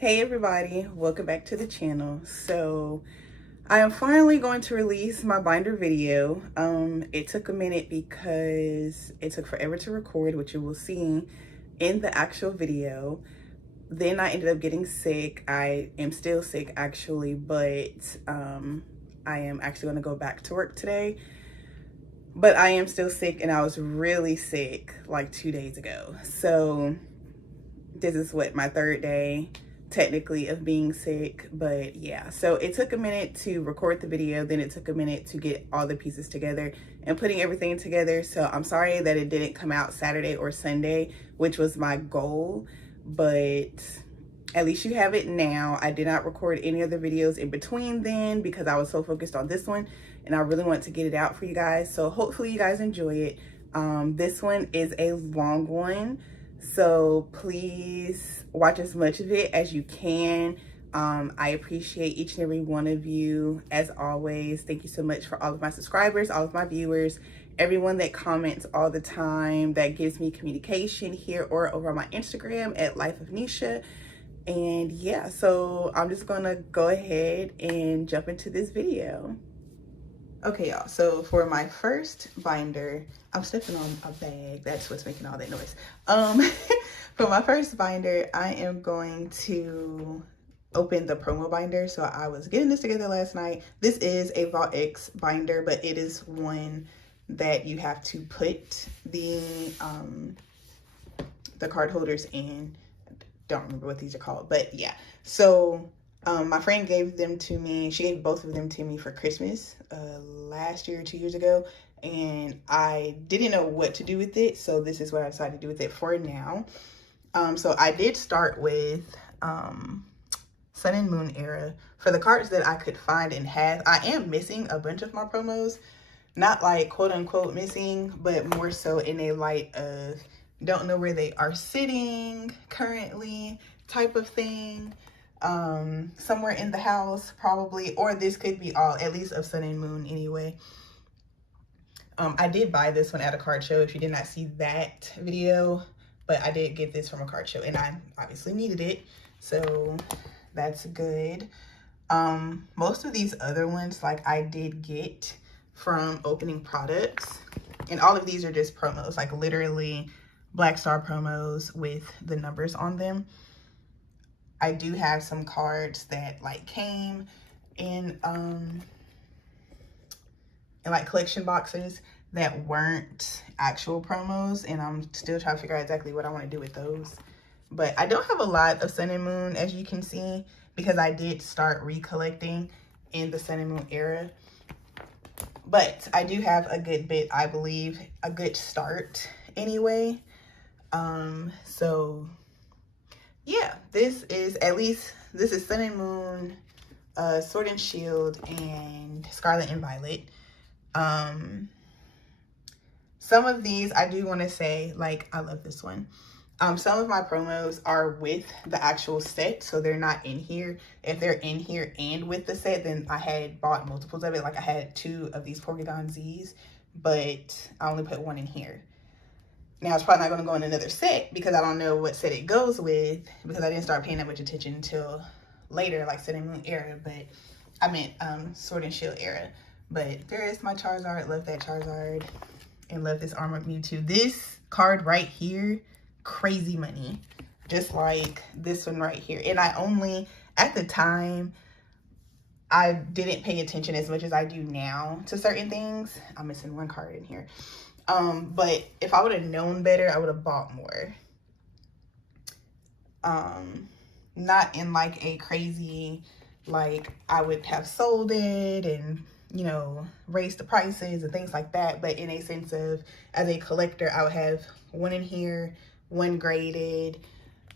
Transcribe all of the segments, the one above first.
Hey everybody, welcome back to the channel. So I am finally going to release my binder video. It took a minute because it took forever to record, which you will see in the actual video. Then I ended up getting sick. I am still sick actually, but I am actually going to go back to work today. But I am still sick, and I was really sick like 2 days ago. So this is what, my third day technically of being sick. But yeah, so it took a minute to record the video, then it took a minute to get all the pieces together and putting everything together. So I'm sorry that it didn't come out Saturday or Sunday, which was my goal, but at least you have it now. I did not record any other videos in between then because I was so focused on this one, and I really want to get it out for you guys. So hopefully you guys enjoy it. This one is a long one, so please watch as much of it as you can. I appreciate each and every one of you as always. Thank you so much for all of my subscribers, all of my viewers, everyone that comments all the time, that gives me communication here or over on my Instagram at Life of Nisha. And yeah, so I'm just gonna go ahead and jump into this video. Okay, y'all, so for my first binder, I'm stepping on a bag. That's what's making all that noise. For my first binder, I am going to open the promo binder. So I was getting this together last night. This is a Vault X binder, but it is one that you have to put the card holders in. Don't remember what these are called, but yeah. So my friend gave them to me. She gave both of them to me for Christmas last year or 2 years ago, and I didn't know what to do with it. So this is what I decided to do with it for now. So I did start with Sun and Moon era. For the cards that I could find and have, I am missing a bunch of my promos. Not like quote unquote missing, but more so in a light of don't know where they are sitting currently type of thing. Somewhere in the house probably, or this could be all, at least of Sun and Moon anyway. I did buy this one at a card show if you did not see that video, but I did get this from a card show and I obviously needed it, so that's good. Most of these other ones, like, I did get from opening products, and all of these are just promos, like literally Black Star promos with the numbers on them. I do have some cards that like came in like collection boxes that weren't actual promos, and I'm still trying to figure out exactly what I want to do with those. But I don't have a lot of Sun and Moon, as you can see, because I did start recollecting in the Sun and Moon era. But I do have a good bit, I believe, a good start anyway. So yeah, this is Sun and Moon, Sword and Shield, and Scarlet and Violet. Some of these I do want to say, like, I love this one. Some of my promos are with the actual set, so they're not in here. If they're in here and with the set, then I had bought multiples of it. Like, I had 2 of these Porygon Z's, but I only put 1 in here. Now, it's probably not going to go in another set because I don't know what set it goes with, because I didn't start paying that much attention until later, like Sun and Moon era, but I meant Sword and Shield era. But there is my Charizard. Love that Charizard, and love this Armored Mewtwo. This card right here, crazy money, just like this one right here. And I only, at the time, I didn't pay attention as much as I do now to certain things. I'm missing 1 card in here. But if I would have known better, I would have bought more. Not in like a crazy, like I would have sold it and, you know, raised the prices and things like that. But in a sense of, as a collector, I would have 1 in here, 1 graded,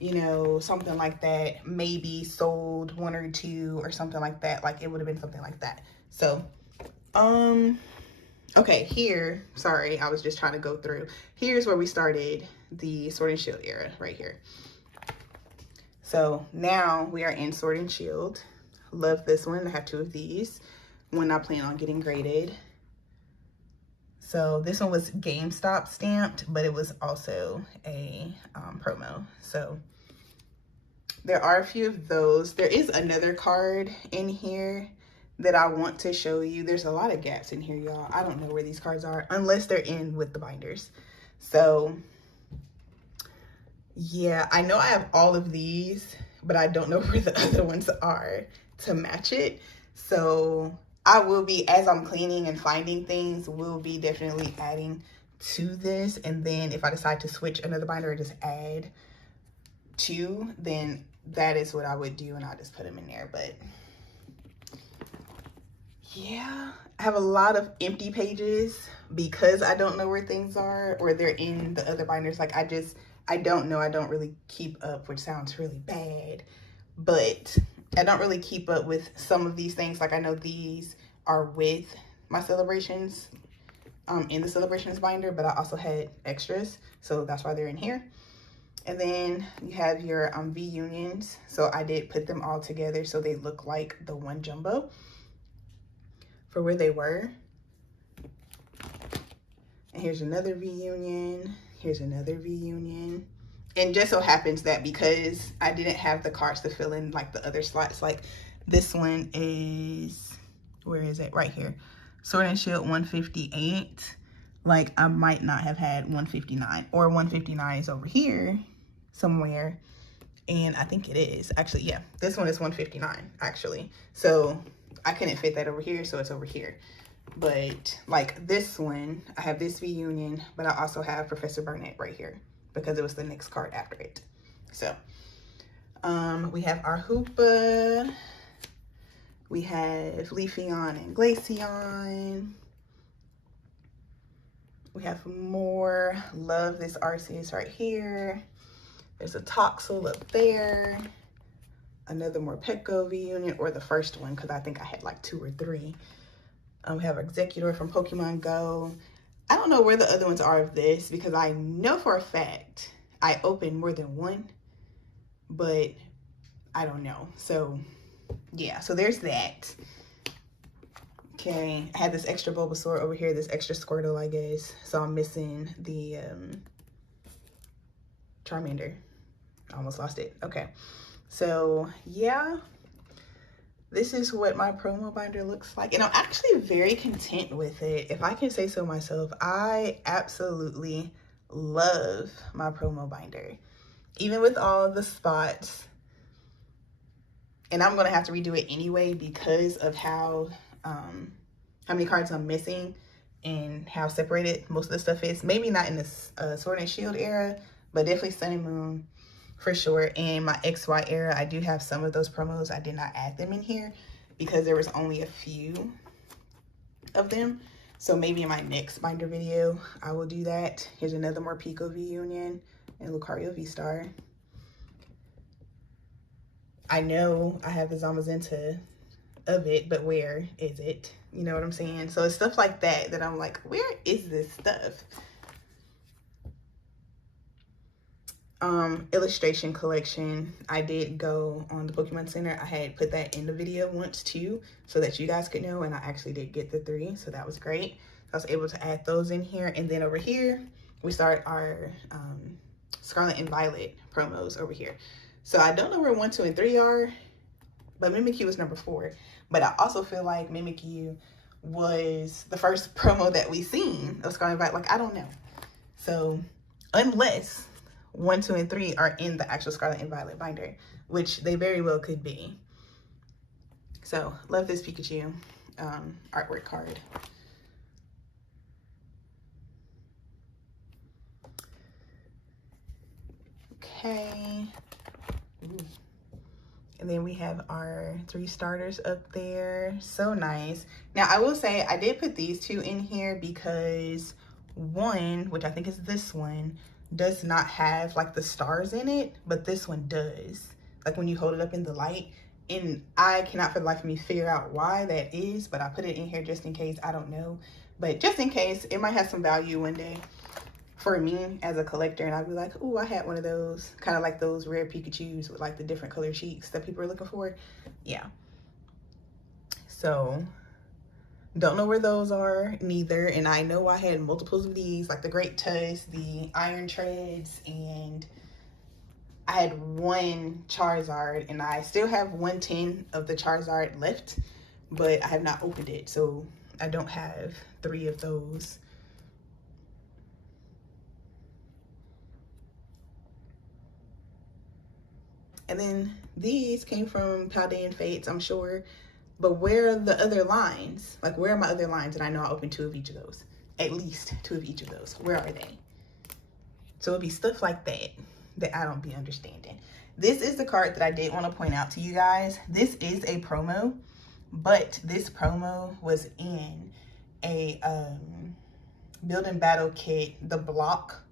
you know, something like that. Maybe sold 1 or 2 or something like that. Like, it would have been something like that. So, okay, here, sorry, I was just trying to go through. Here's where we started the Sword and Shield era, right here. So now we are in Sword and Shield. Love this one. I have 2 of these. One I plan on getting graded. So this one was GameStop stamped, but it was also a promo. So there are a few of those. There is another card in here that I want to show you. There's a lot of gaps in here, y'all. I don't know where these cards are unless they're in with the binders. So yeah, I know I have all of these, but I don't know where the other ones are to match it. So I will be, as I'm cleaning and finding things, will be definitely adding to this. And then if I decide to switch another binder or just add two, then that is what I would do, and I'll just put them in there. But yeah, I have a lot of empty pages because I don't know where things are, or they're in the other binders. Like I don't know. I don't really keep up, which sounds really bad, but I don't really keep up with some of these things. Like I know these are with my celebrations in the celebrations binder, but I also had extras, so that's why they're in here. And then you have your V unions. So I did put them all together so they look like the one jumbo for where they were. And here's another V union. Here's another V union. And just so happens that because I didn't have the cards to fill in like the other slots, like this one is, where is it? Right here. Sword and Shield 158. Like I might not have had 159, or 159 is over here somewhere. And I think it is actually, yeah, this one is 159 actually. So I couldn't fit that over here, so it's over here. But like this one, I have this V union, but I also have Professor Burnett right here because it was the next card after it. So we have our Hoopa, we have Leafeon and Glaceon. We have more. Love this Arceus right here. There's a Toxel up there. Another Morpeko V union, or the first one, because I think I had like 2 or 3. We have Executor from Pokemon Go. I don't know where the other ones are of this, because I know for a fact I opened more than one, but I don't know. So yeah, so there's that. Okay, I had this extra Bulbasaur over here, this extra Squirtle, I guess. So I'm missing the Charmander. I almost lost it. Okay, so yeah, this is what my promo binder looks like. And I'm actually very content with it. If I can say so myself, I absolutely love my promo binder. Even with all of the spots. And I'm going to have to redo it anyway because of how many cards I'm missing and how separated most of the stuff is. Maybe not in the Sword and Shield era, but definitely Sun and Moon for sure. And my XY era, I do have some of those promos. I did not add them in here because there was only a few of them. So maybe in my next binder video, I will do that. Here's another Morpeko V union and Lucario V-Star. I know I have the Zamazenta of it, but where is it? You know what I'm saying? So it's stuff like that that I'm like, where is this stuff? Illustration collection. I did go on the Pokemon Center. I had put that in the video once too, so that you guys could know, and I actually did get the 3, so that was great. I was able to add those in here. And then over here, we start our Scarlet and Violet promos over here. So I don't know where 1, 2, and 3 are, but Mimikyu was number 4. But I also feel like Mimikyu was the first promo that we seen of Scarlet and Violet. Like, I don't know. So unless 1, 2, and 3 are in the actual Scarlet and Violet binder, which they very well could be. So love this Pikachu artwork card. Okay. Ooh. And then we have our 3 starters up there. So nice. Now I will say I did put these 2 in here because one, which I think is this one, does not have like the stars in it, but this one does. Like when you hold it up in the light, and I cannot for the life of me figure out why that is, but I put it in here just in case. I don't know, but just in case, it might have some value one day for me as a collector, and I'd be like, oh, I had one of those, kind of like those rare Pikachus with like the different color cheeks that people are looking for. Yeah, so don't know where those are neither. And I know I had multiples of these, like the Great Tusk, the Iron Treads, and I had one Charizard, and I still have 110 of the Charizard left, but I have not opened it, so I don't have 3 of those. And then these came from Paldean Fates, I'm sure. But where are the other lines? Like, where are my other lines? And I know I opened 2 of each of those. At least 2 of each of those. Where are they? So it'd be stuff like that that I don't be understanding. This is the card that I did want to point out to you guys. This is a promo, but this promo was in a Build and Battle kit, the block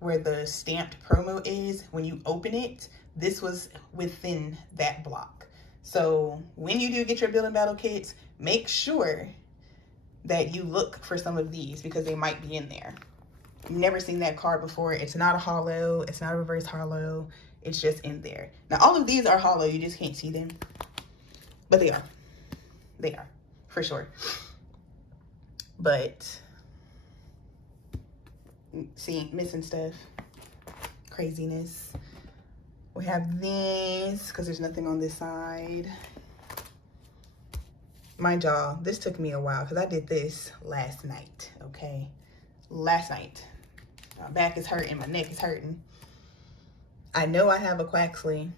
where the stamped promo is. When you open it, this was within that block. So when you do get your Build and Battle kits, make sure that you look for some of these because they might be in there. Never seen that card before. It's not a holo. It's not a reverse holo. It's just in there. Now, all of these are holo. You just can't see them. But they are. They are. For sure. But, see, missing stuff. Craziness. We have these because there's nothing on this side. Mind y'all, this took me a while because I did this last night, okay? Last night. My back is hurting, my neck is hurting. I know I have a Quaxley.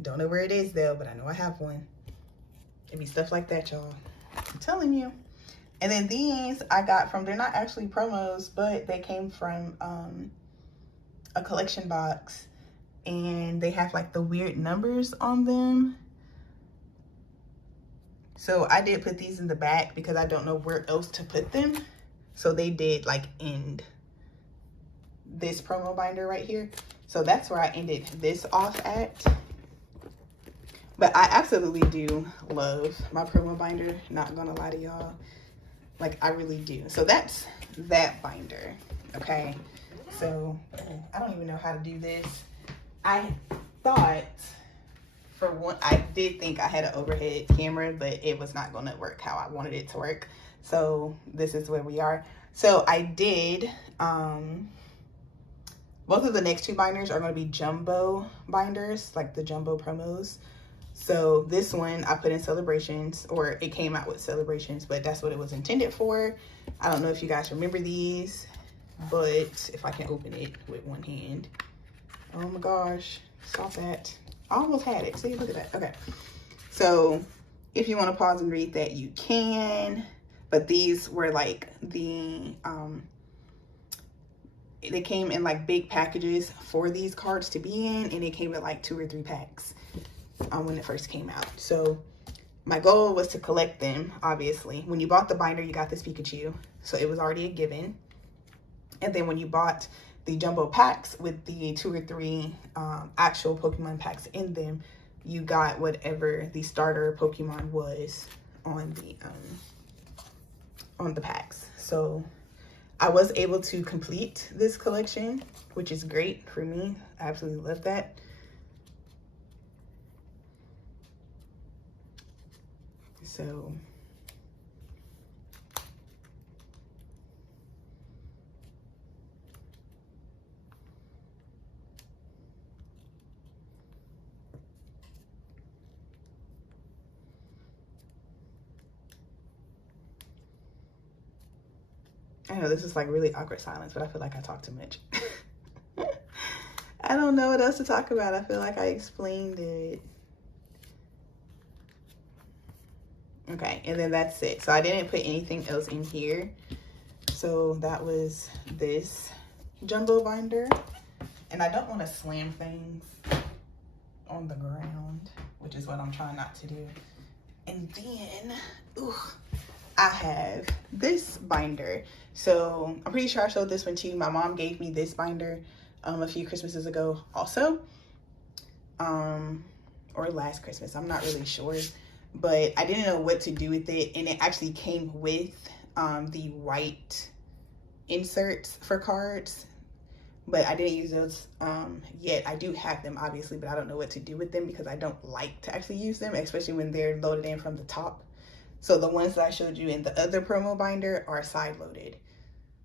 Don't know where it is though, but I know I have one. It'd be stuff like that, y'all. I'm telling you. And then these I got from, they're not actually promos, but they came from a collection box. And they have like the weird numbers on them. So I did put these in the back because I don't know where else to put them. So they did like end this promo binder right here. So that's where I ended this off at. But I absolutely do love my promo binder. Not gonna lie to y'all. Like, I really do. So that's that binder, okay? So I don't even know how to do this. I thought, for one, I did think I had an overhead camera, but it was not gonna work how I wanted it to work. So this is where we are. So I did, both of the next 2 binders are gonna be jumbo binders, like the jumbo promos. So this one I put in Celebrations, or it came out with Celebrations, but that's what it was intended for. I don't know if you guys remember these, but if I can open it with one hand. Oh my gosh, stop that. I almost had it. See, look at that. Okay. So if you want to pause and read that, you can. But these were like the, they came in like big packages for these cards to be in. And it came in like 2 or 3 packs when it first came out. So my goal was to collect them, obviously. When you bought the binder, you got this Pikachu. So it was already a given. And then when you bought the jumbo packs with the 2 or 3 actual Pokemon packs in them, you got whatever the starter Pokemon was on the packs. So I was able to complete this collection, which is great for me. I absolutely love that. So I know this is like really awkward silence, but I feel like I talk too much. I don't know what else to talk about. I feel like I explained it. Okay, and then that's it. So I didn't put anything else in here. So that was this jumbo binder. And I don't want to slam things on the ground, which is what I'm trying not to do. And then, ooh, I have this binder. So I'm pretty sure I showed this one to you. My mom gave me this binder a few Christmases ago also. Or last Christmas, I'm not really sure. But I didn't know what to do with it. And it actually came with the white inserts for cards. But I didn't use those yet. I do have them, obviously, but I don't know what to do with them because I don't like to actually use them, especially when they're loaded in from the top. So the ones that I showed you in the other promo binder are side loaded.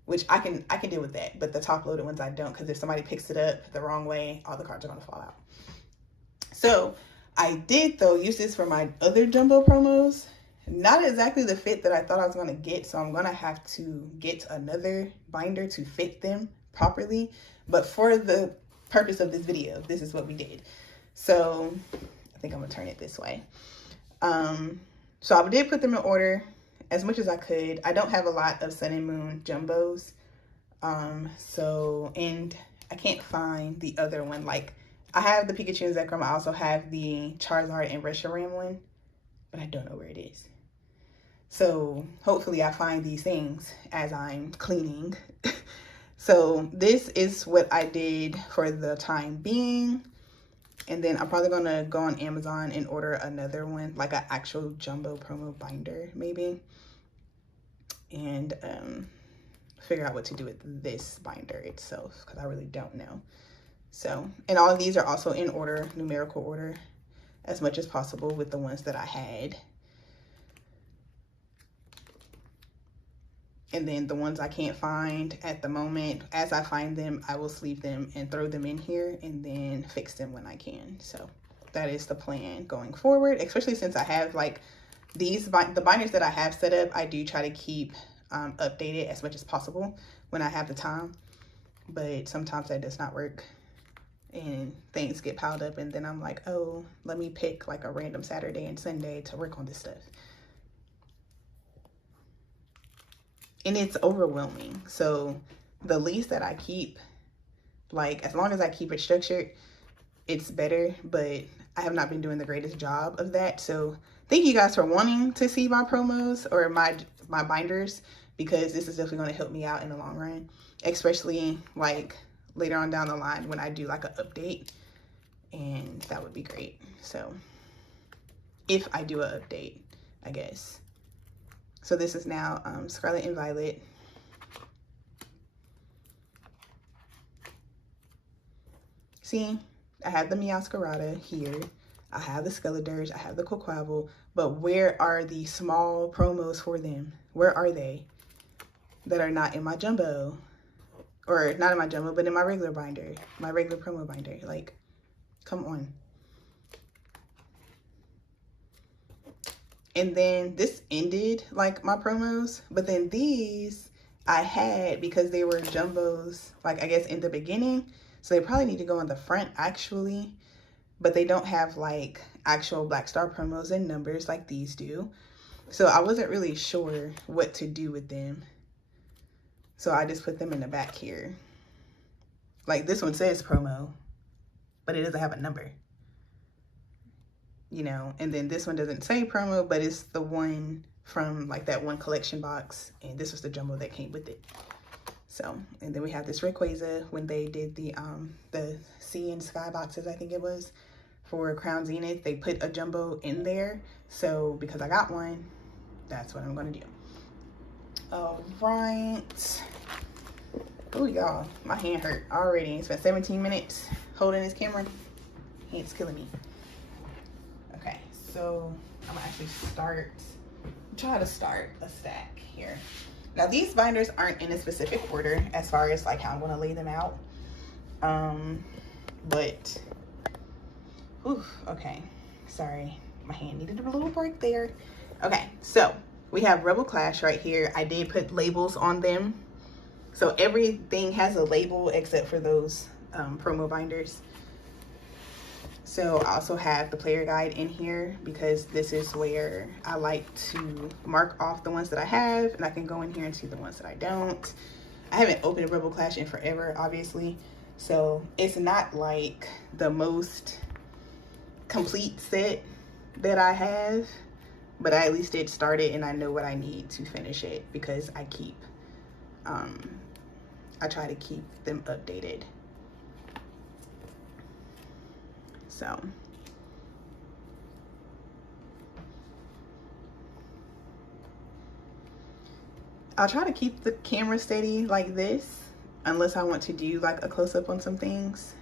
which I can deal with that. But the top loaded ones I don't, because if somebody picks it up the wrong way, all the cards are going to fall out. So I did though use this for my other jumbo promos. Not exactly the fit that I thought I was going to get, so I'm going to have to get another binder to fit them properly. But for the purpose of this video, this is what we did. So I think I'm going to turn it this way. So I did put them in order as much as I could. I don't have a lot of Sun and Moon jumbos. And I can't find the other one. Like, I have the Pikachu and Zekrom. I also have the Charizard and Reshiram one, but I don't know where it is. So hopefully I find these things as I'm cleaning. So this is what I did for the time being. And then I'm probably going to go on Amazon and order another one, like an actual jumbo promo binder maybe. And figure out what to do with this binder itself, because I really don't know. So, and all of these are also in order, numerical order, as much as possible with the ones that I had. And then the ones I can't find at the moment, as I find them, I will sleeve them and throw them in here and then fix them when I can. So that is the plan going forward, especially since I have like the binders that I have set up. I do try to keep updated as much as possible when I have the time, but sometimes that does not work and things get piled up, and then I'm like, oh, let me pick like a random Saturday and Sunday to work on this stuff. And it's overwhelming. So the least that I keep, like as long as I keep it structured, it's better, but I have not been doing the greatest job of that. So thank you guys for wanting to see my promos or my binders, because this is definitely going to help me out in the long run, especially like later on down the line when I do like an update, and that would be great. So if I do an update, I guess. So this is now Scarlet and Violet. See, I have the Meowscarada here. I have the Skeledirge. I have the Quaquaval. But where are the small promos for them? Where are they that are not in my jumbo? Or not in my jumbo, but in my regular binder. My regular promo binder. Like, come on. And then this ended like my promos, but then these I had because they were jumbos, like I guess in the beginning. So they probably need to go in the front actually, but they don't have like actual Black Star promos and numbers like these do. So I wasn't really sure what to do with them. So I just put them in the back here. Like this one says promo, but it doesn't have a number. You know, and then this one doesn't say promo, but it's the one from like that one collection box, and this was the jumbo that came with it. So, and then we have this Rayquaza when they did the Sea and Sky boxes, I think it was, for Crown Zenith. They put a jumbo in there, so because I got one, that's what I'm gonna do. All right. Oh y'all, my hand hurt already. It's been 17 minutes holding this camera. Hand's killing me. Okay, so I'm gonna actually try to start a stack here. Now these binders aren't in a specific order as far as like how I'm gonna lay them out. But, whew, okay, sorry, my hand needed a little break there. Okay, so we have Rebel Clash right here. I did put labels on them. So everything has a label except for those promo binders. So I also have the player guide in here because this is where I like to mark off the ones that I have, and I can go in here and see the ones that I don't. I haven't opened a Rebel Clash in forever, obviously. So it's not like the most complete set that I have, but I at least did start it and I know what I need to finish it because I keep, I try to keep them updated. So I'll try to keep the camera steady like this unless I want to do like a close-up on some things,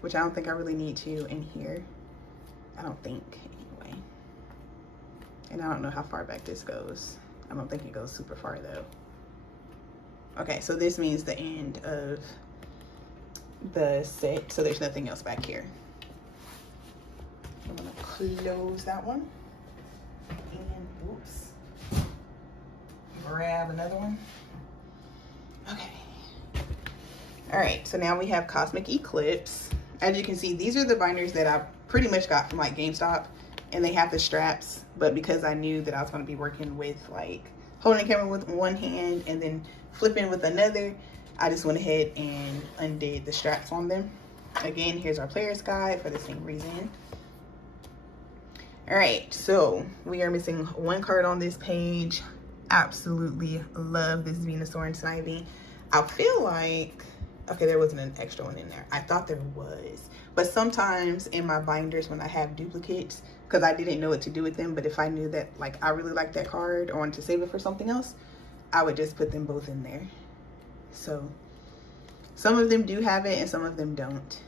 which I don't think I really need to in here. I don't think anyway. And I don't know how far back this goes. I don't think it goes super far though. Okay, so this means the end of the set, so there's nothing else back here. I'm gonna close that one and oops, grab another one. Okay, all right, so now we have Cosmic Eclipse. As you can see, these are the binders that I pretty much got from like GameStop, and they have the straps, but because I knew that I was going to be working with like holding the camera with one hand and then flipping with another, I just went ahead and undid the straps on them. Again, here's our player's guide for the same reason. All right, so we are missing one card on this page. Absolutely love this Venusaur and Snivy. I feel like, okay, there wasn't an extra one in there. I thought there was, but sometimes in my binders when I have duplicates, because I didn't know what to do with them, but if I knew that like I really liked that card or wanted to save it for something else, I would just put them both in there. So some of them do have it and some of them don't.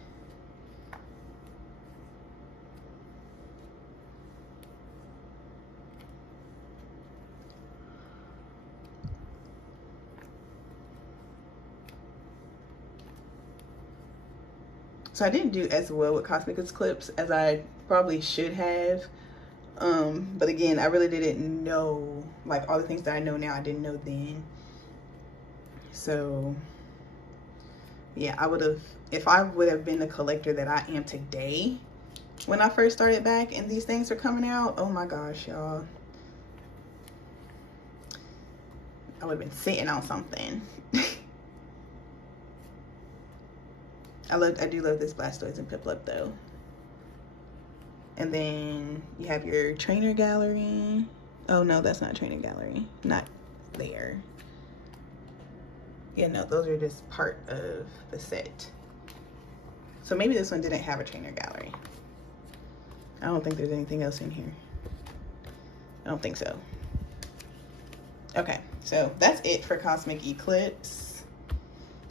So I didn't do as well with Cosmic Eclipse as I probably should have. But again, I really didn't know, like all the things that I know now, I didn't know then. So yeah, I would have, if I would have been the collector that I am today, when I first started back and these things are coming out, oh my gosh, y'all. I would have been sitting on something. I do love this Blastoise and Piplup though. And then you have your trainer gallery. Oh no, that's not trainer gallery. Not there. Yeah, no, those are just part of the set. So maybe this one didn't have a trainer gallery. I don't think there's anything else in here. I don't think so. Okay, so that's it for Cosmic Eclipse,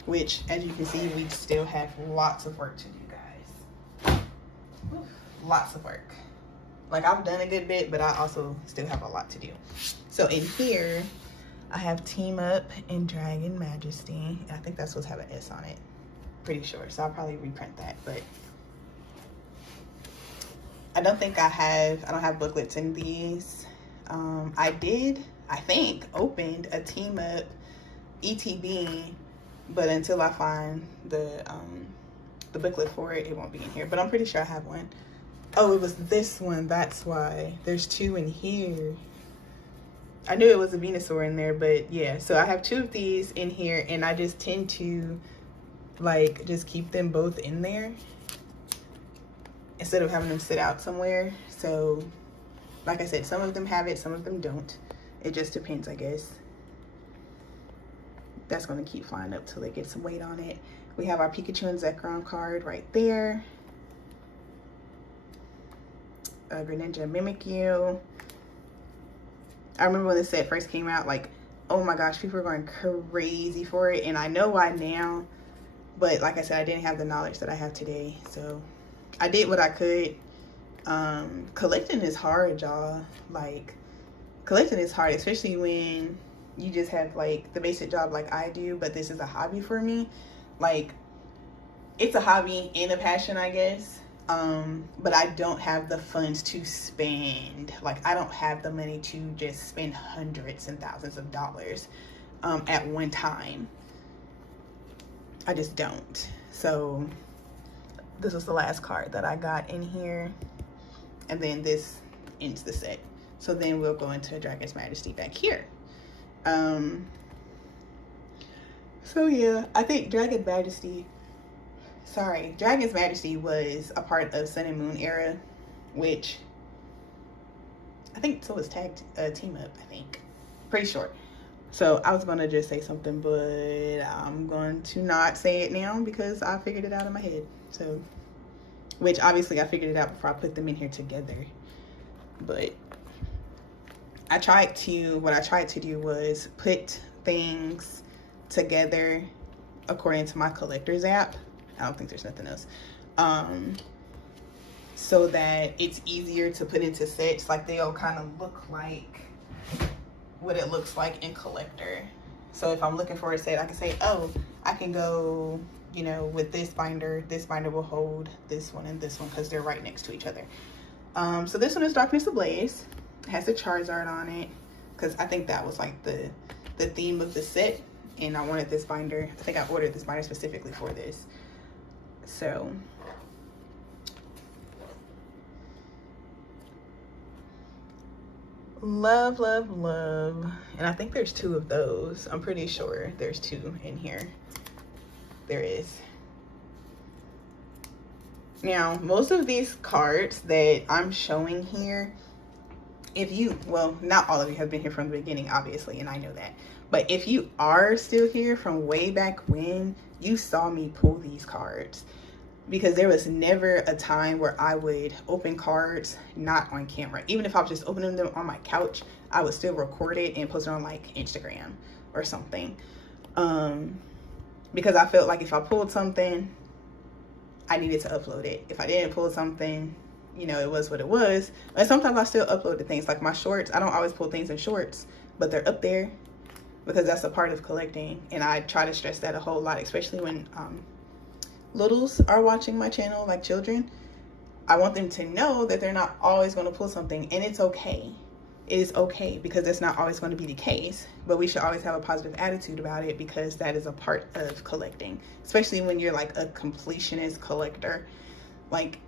which as you can see, we still have lots of work to do, guys. Oof, lots of work. Like I've done a good bit, but I also still have a lot to do. So in here, I have Team Up and Dragon Majesty. I think that's supposed to have an S on it. Pretty sure, so I'll probably reprint that, but I don't have booklets in these. I did, I think, opened a Team Up ETB, but until I find the booklet for it, it won't be in here, but I'm pretty sure I have one. Oh, it was this one, that's why. There's two in here. I knew it was a Venusaur in there, but yeah, so I have two of these in here, and I just tend to like just keep them both in there instead of having them sit out somewhere. So like I said, some of them have it, some of them don't. It just depends, I guess. That's going to keep flying up till it gets some weight on it. We have our Pikachu and Zekrom card right there. Greninja Mimikyu. I remember when this set first came out, like, oh my gosh, people were going crazy for it, and I know why now, but like I said, I didn't have the knowledge that I have today, so I did what I could. Collecting is hard, y'all. Like, collecting is hard, especially when you just have like the basic job like I do, but this is a hobby for me. Like, it's a hobby and a passion, I guess. But I don't have the funds to spend. Like, I don't have the money to just spend hundreds and thousands of dollars at one time. I just don't. So this was the last card that I got in here, and then this ends the set. So then we'll go into Dragon's Majesty back here. So yeah, I think Dragon's Majesty was a part of Sun and Moon era, which I think so was tagged Team Up, I think. Pretty sure. So I was going to just say something, but I'm going to not say it now because I figured it out in my head. So, which obviously I figured it out before I put them in here together. But what I tried to do was put things together according to my collector's app. I don't think there's nothing else. So that it's easier to put into sets. Like, they'll kind of look like what it looks like in collector. So if I'm looking for a set, I can say, oh, I can go, you know, with this binder will hold this one and this one because they're right next to each other. So this one is Darkness Ablaze. It has the Charizard on it because I think that was like the theme of the set, and I wanted this binder. I think I ordered this binder specifically for this. So love, love, love. And I think there's 2 of those. I'm pretty sure there's 2 in here. There is. Now, most of these cards that I'm showing here, if you, well, not all of you have been here from the beginning, obviously, and I know that. But if you are still here from way back when, you saw me pull these cards. Because there was never a time where I would open cards not on camera. Even if I was just opening them on my couch, I would still record it and post it on like Instagram or something. Because I felt like if I pulled something, I needed to upload it. If I didn't pull something, you know, it was what it was. And sometimes I still upload the things like my shorts. I don't always pull things in shorts, but they're up there because that's a part of collecting. And I try to stress that a whole lot, especially when littles are watching my channel, like children. I want them to know that they're not always going to pull something, and it's okay. It is okay, because that's not always going to be the case, but we should always have a positive attitude about it, because that is a part of collecting, especially when you're like a completionist collector. Like,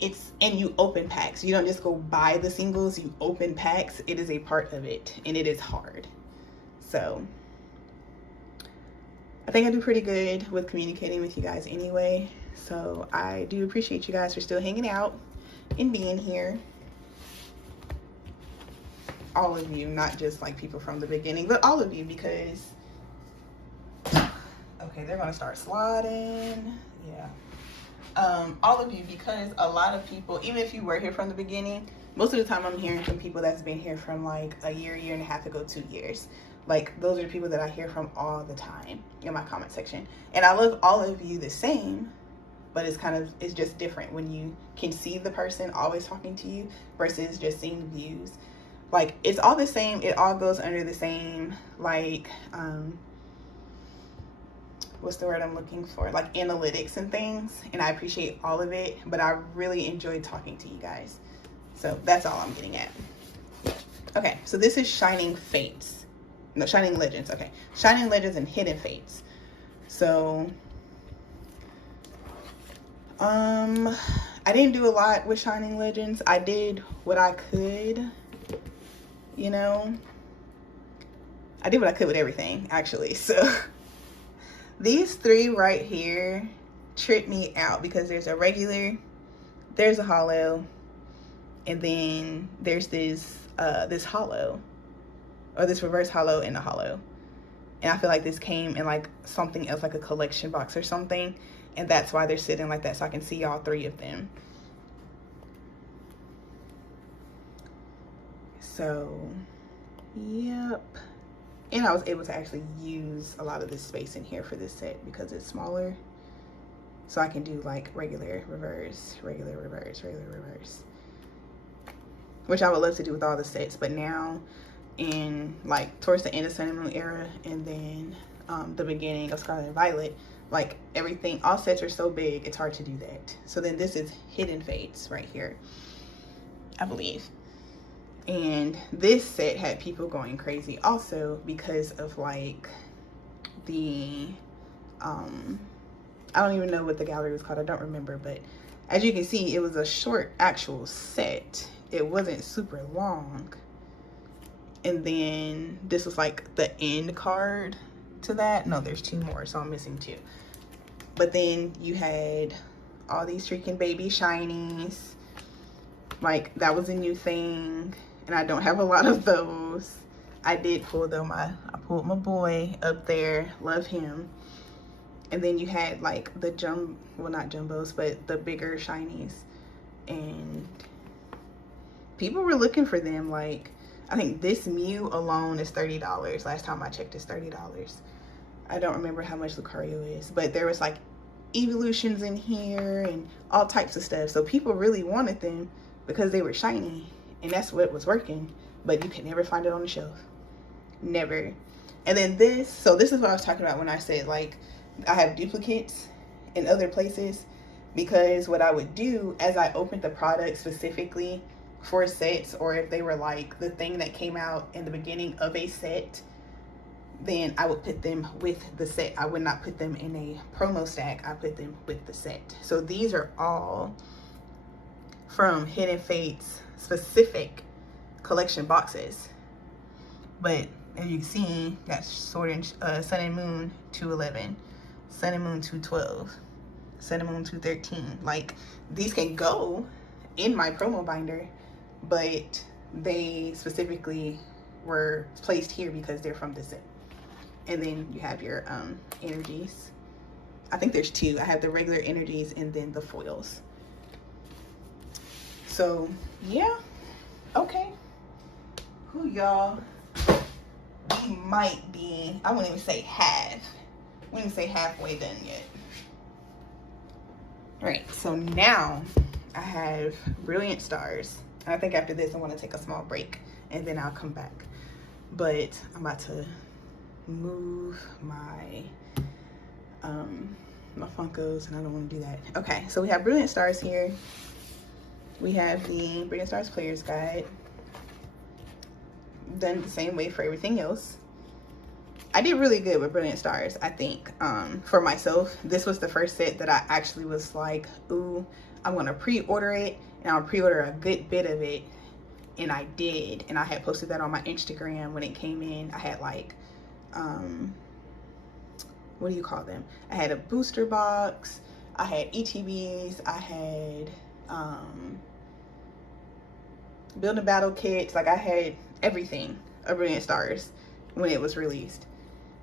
it's, and you open packs. You don't just go buy the singles, you open packs. It is a part of it, and it is hard. So I think I do pretty good with communicating with you guys anyway. So I do appreciate you guys for still hanging out and being here. All of you, not just like people from the beginning, but all of you, because, okay, they're gonna start sliding. Yeah. All of you, because a lot of people, even if you were here from the beginning, most of the time I'm hearing from people that's been here from like a year and a half ago, 2 years. Like, those are the people that I hear from all the time in my comment section. And I love all of you the same, but it's just different when you can see the person always talking to you versus just seeing views. Like, it's all the same. It all goes under the same, like, what's the word I'm looking for? Like, analytics and things. And I appreciate all of it, but I really enjoyed talking to you guys. So that's all I'm getting at. Okay, so this is Shining Fates. No, Shining Legends. Okay, Shining Legends and Hidden Fates. So I didn't do a lot with Shining Legends. I did what I could, you know. I did what I could with everything, actually. So these 3 right here tripped me out, because there's a regular, there's a hollow, and then there's this this hollow, or this reverse hollow and a hollow. And I feel like this came in like something else, like a collection box or something, and that's why they're sitting like that, so I can see all 3 of them. So yep. And I was able to actually use a lot of this space in here for this set because it's smaller, so I can do like regular, reverse, regular, reverse, regular, reverse, which I would love to do with all the sets. But now, in like towards the end of Sun and Moon era, and then the beginning of Scarlet and Violet, like everything, all sets are so big, it's hard to do that. So then this is Hidden Fates right here, I believe. And this set had people going crazy also because of like the I don't even know what the gallery was called, I don't remember, but as you can see, it was a short actual set. It wasn't super long. And then this was like the end card to that. No, there's 2 more, so I'm missing 2. But then you had all these freaking baby shinies. Like, that was a new thing, and I don't have a lot of those. I did pull them. I pulled my boy up there, love him. And then you had like the well, not jumbos, but the bigger shinies, and people were looking for them. Like, I think this Mew alone is $30. Last time I checked, it's $30. I don't remember how much Lucario is, but there was like evolutions in here and all types of stuff. So people really wanted them because they were shiny, and that's what was working. But you could never find it on the shelf. Never. And then this, so this is what I was talking about when I said like I have duplicates in other places, because what I would do as I opened the product specifically for sets, or if they were like the thing that came out in the beginning of a set, then I would put them with the set. I would not put them in a promo stack. I put them with the set. So these are all from Hidden Fates specific collection boxes. But as you can see, that's Sun and Moon 211, Sun and Moon 212, Sun and Moon 213. Like, these can go in my promo binder, but they specifically were placed here because they're from this set. And then you have your energies. I think there's two. I have the regular energies and then the foils. So yeah, okay. Who y'all? We might be, I wouldn't even say half. We wouldn't even say halfway done yet. All right, so now I have Brilliant Stars. I think after this I want to take a small break and then I'll come back. But I'm about to move my my Funkos, and I don't want to do that. Okay, so we have Brilliant Stars here. We have the Brilliant Stars Player's Guide, done the same way for everything else. I did really good with Brilliant Stars, I think. For myself, this was the first set that I actually was like, ooh, I'm gonna pre-order it, and I'll pre-order a good bit of it. And I did, and I had posted that on my Instagram when it came in. I had like what do you call them? I had a booster box, I had ETBs, I had build a battle kits. Like, I had everything of Brilliant Stars when it was released,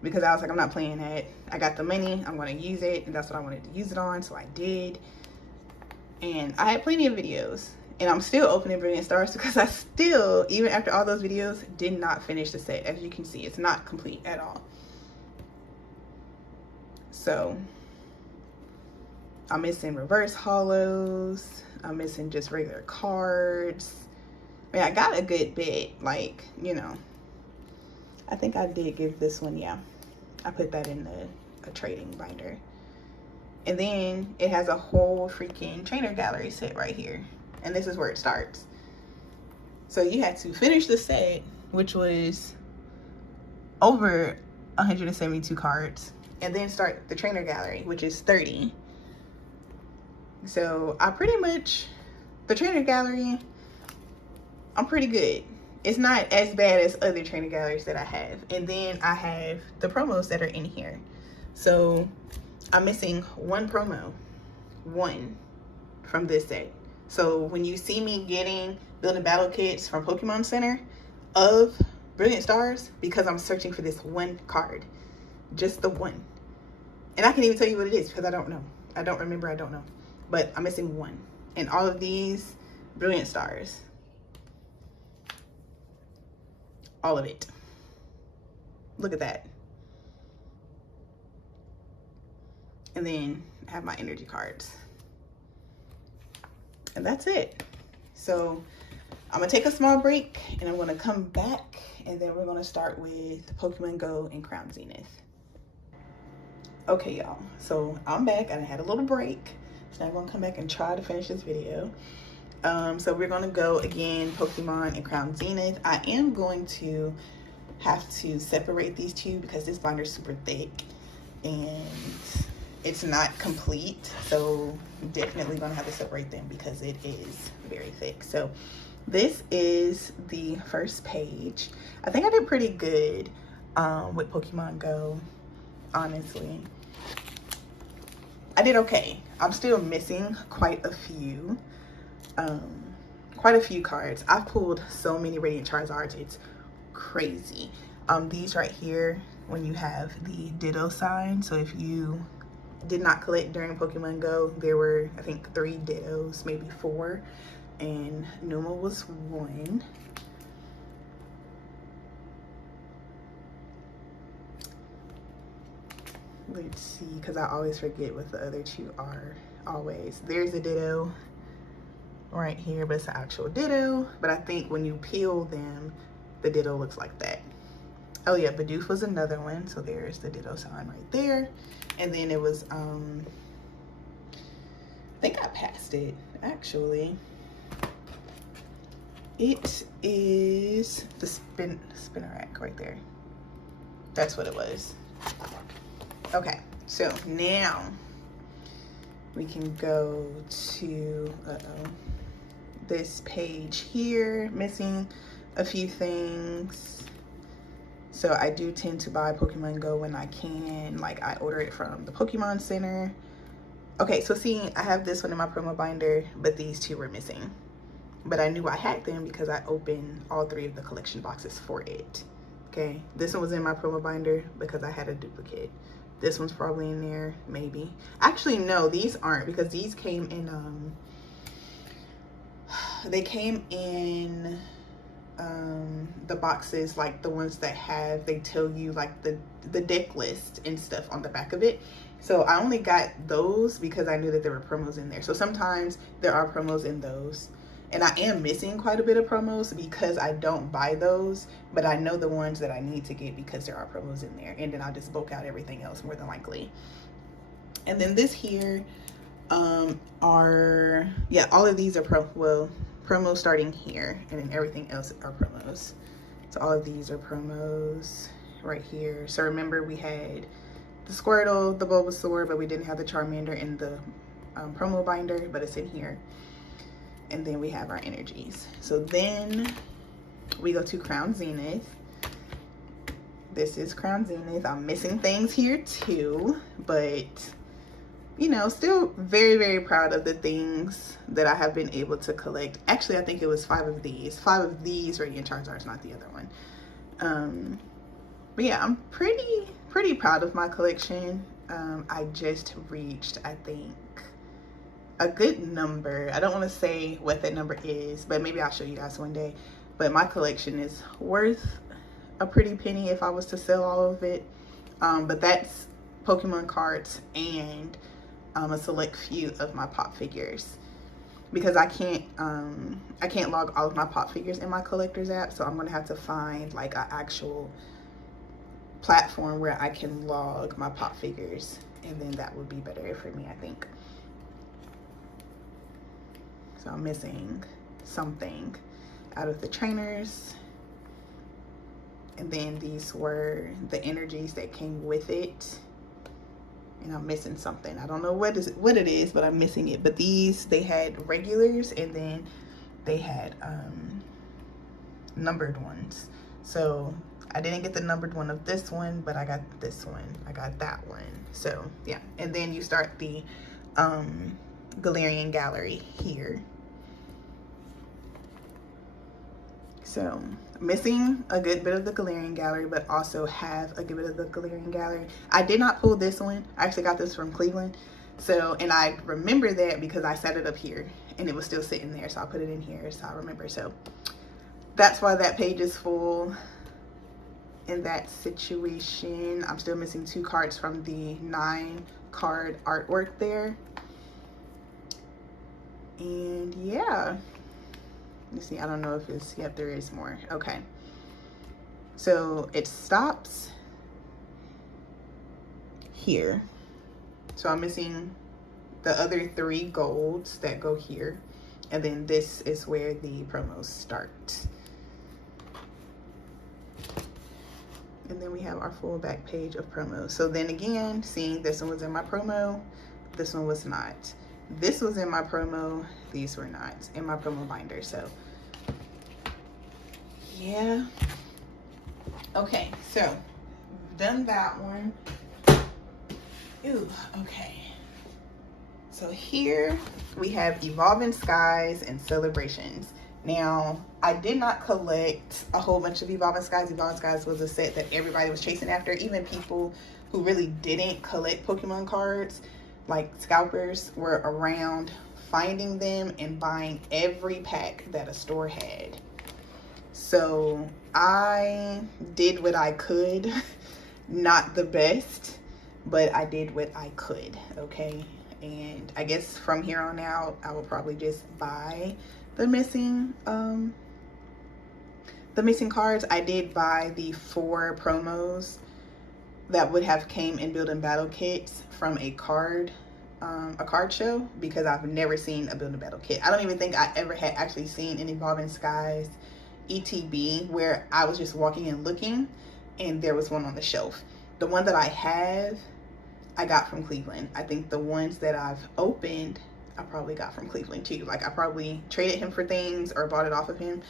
because I was like, I'm not playing that. I got the money, I'm gonna use it, and that's what I wanted to use it on, so I did. And I had plenty of videos, and I'm still opening Brilliant Stars because I still, even after all those videos, did not finish the set. As you can see, it's not complete at all. So I'm missing reverse hollows, I'm missing just regular cards. I mean, I got a good bit, like, you know. I think I did give this one, yeah, I put that in a trading binder. And then it has a whole freaking trainer gallery set right here, and this is where it starts. So you had to finish the set, which was over 172 cards, and then start the trainer gallery, which is 30. So I pretty much, the trainer gallery, I'm pretty good. It's not as bad as other trainer galleries that I have. And then I have the promos that are in here. So I'm missing one promo, one from this set. So when you see me getting building battle kits from Pokemon Center of Brilliant Stars, because I'm searching for this one card, just the one. And I can't even tell you what it is because I don't know. I don't remember, I don't know. But I'm missing one. And all of these Brilliant Stars. All of it. Look at that. And then I have my energy cards. And that's it. So I'm gonna take a small break and I'm gonna come back, and then we're gonna start with Pokemon Go and Crown Zenith. Okay, y'all, so I'm back and I had a little break. So now I'm gonna come back and try to finish this video. So we're gonna go again, Pokemon and Crown Zenith. I am going to have to separate these two because this binder is super thick and it's not complete. So definitely gonna have to separate them because it is very thick. So this is the first page. I think I did pretty good with Pokemon Go, honestly. I did okay. I'm still missing quite a few cards. I've pulled so many Radiant Charizards, it's crazy. These right here, when you have the Ditto sign, so if you did not collect during Pokemon Go, there were, I think, 3 Dittos, maybe 4, and Numa was 1. Let's see, because I always forget what the other 2 are. Always. There's a Ditto right here, but it's an actual Ditto. But I think when you peel them, the Ditto looks like that. Oh yeah, Bidoof was another one. So there's the ditto sign right there. And then it was, I think I passed it actually. It is the Spinnerack right there. That's what it was. Okay, so now we can go to this page here, missing a few things. So I do tend to buy Pokemon Go when I can. Like, I order it from the Pokemon Center. Okay, so see, I have this one in my promo binder, but these two were missing. But I knew I had them because I opened all 3 of the collection boxes for it. Okay, this one was in my promo binder because I had a duplicate. This one's probably in there, maybe. Actually, no, these aren't, because these came in, they came in the boxes, like the ones that have, they tell you like the deck list and stuff on the back of it. So I only got those because I knew that there were promos in there. So sometimes there are promos in those. And I am missing quite a bit of promos because I don't buy those, but I know the ones that I need to get because there are promos in there. And then I'll just bulk out everything else more than likely. And then this here are, yeah, all of these are promos starting here, and then everything else are promos. So all of these are promos right here. So remember, we had the Squirtle, the Bulbasaur, but we didn't have the Charmander in the promo binder, but it's in here. And then we have our energies. So then we go to Crown Zenith. This is Crown Zenith. I'm missing things here too, but you know, still very, very proud of the things that I have been able to collect. Actually, I think it was 5 of these. 5 of these Radiant Charizards, not the other one. But yeah, I'm pretty proud of my collection. I just reached, I think, a good number. I don't want to say what that number is, but maybe I'll show you guys one day. But my collection is worth a pretty penny if I was to sell all of it. But that's Pokemon cards and a select few of my pop figures, because I can't log all of my pop figures in my collector's app. So I'm gonna have to find like an actual platform where I can log my pop figures, and then that would be better for me, I think. So I'm missing something out of the trainers. And then these were the energies that came with it. And I'm missing something. I don't know what it is, but I'm missing it. But these, they had regulars, and then they had numbered ones. So I didn't get the numbered one of this one, but I got this one. I got that one. So yeah. And then you start the Galarian Gallery here. So missing a good bit of the Galarian Gallery, but also have a good bit of the Galarian Gallery. I did not pull this one. I actually got this from Cleveland. So, and I remember that because I set it up here and it was still sitting there. So I put it in here, so I remember. So that's why that page is full in that situation. I'm still missing 2 cards from the 9-card artwork there. And yeah. You see, I don't know if it's, yep, there is more. Okay. So it stops here. So I'm missing the other 3 golds that go here. And then this is where the promos start. And then we have our full back page of promos. So then again, seeing this one was in my promo, this one was not. This was in my promo, these were not in my promo binder. So yeah. Okay, so done that one. Ooh, okay. So here we have Evolving Skies and Celebrations. Now, I did not collect a whole bunch of Evolving Skies. Evolving Skies was a set that everybody was chasing after. Even people who really didn't collect Pokemon cards, like scalpers, were around finding them and buying every pack that a store had. So I did what I could. Not the best, but I did what I could, okay? And I guess from here on out, I will probably just buy the missing the missing cards. I did buy the 4 promos that would have came in build and battle kits from a card show, because I've never seen a build and battle kit. I don't even think I ever had actually seen an Evolving Skies ETB where I was just walking and looking and there was one on the shelf. The one that I have, I got from Cleveland. I think the ones that I've opened, I probably got from Cleveland too. Like I probably traded him for things or bought it off of him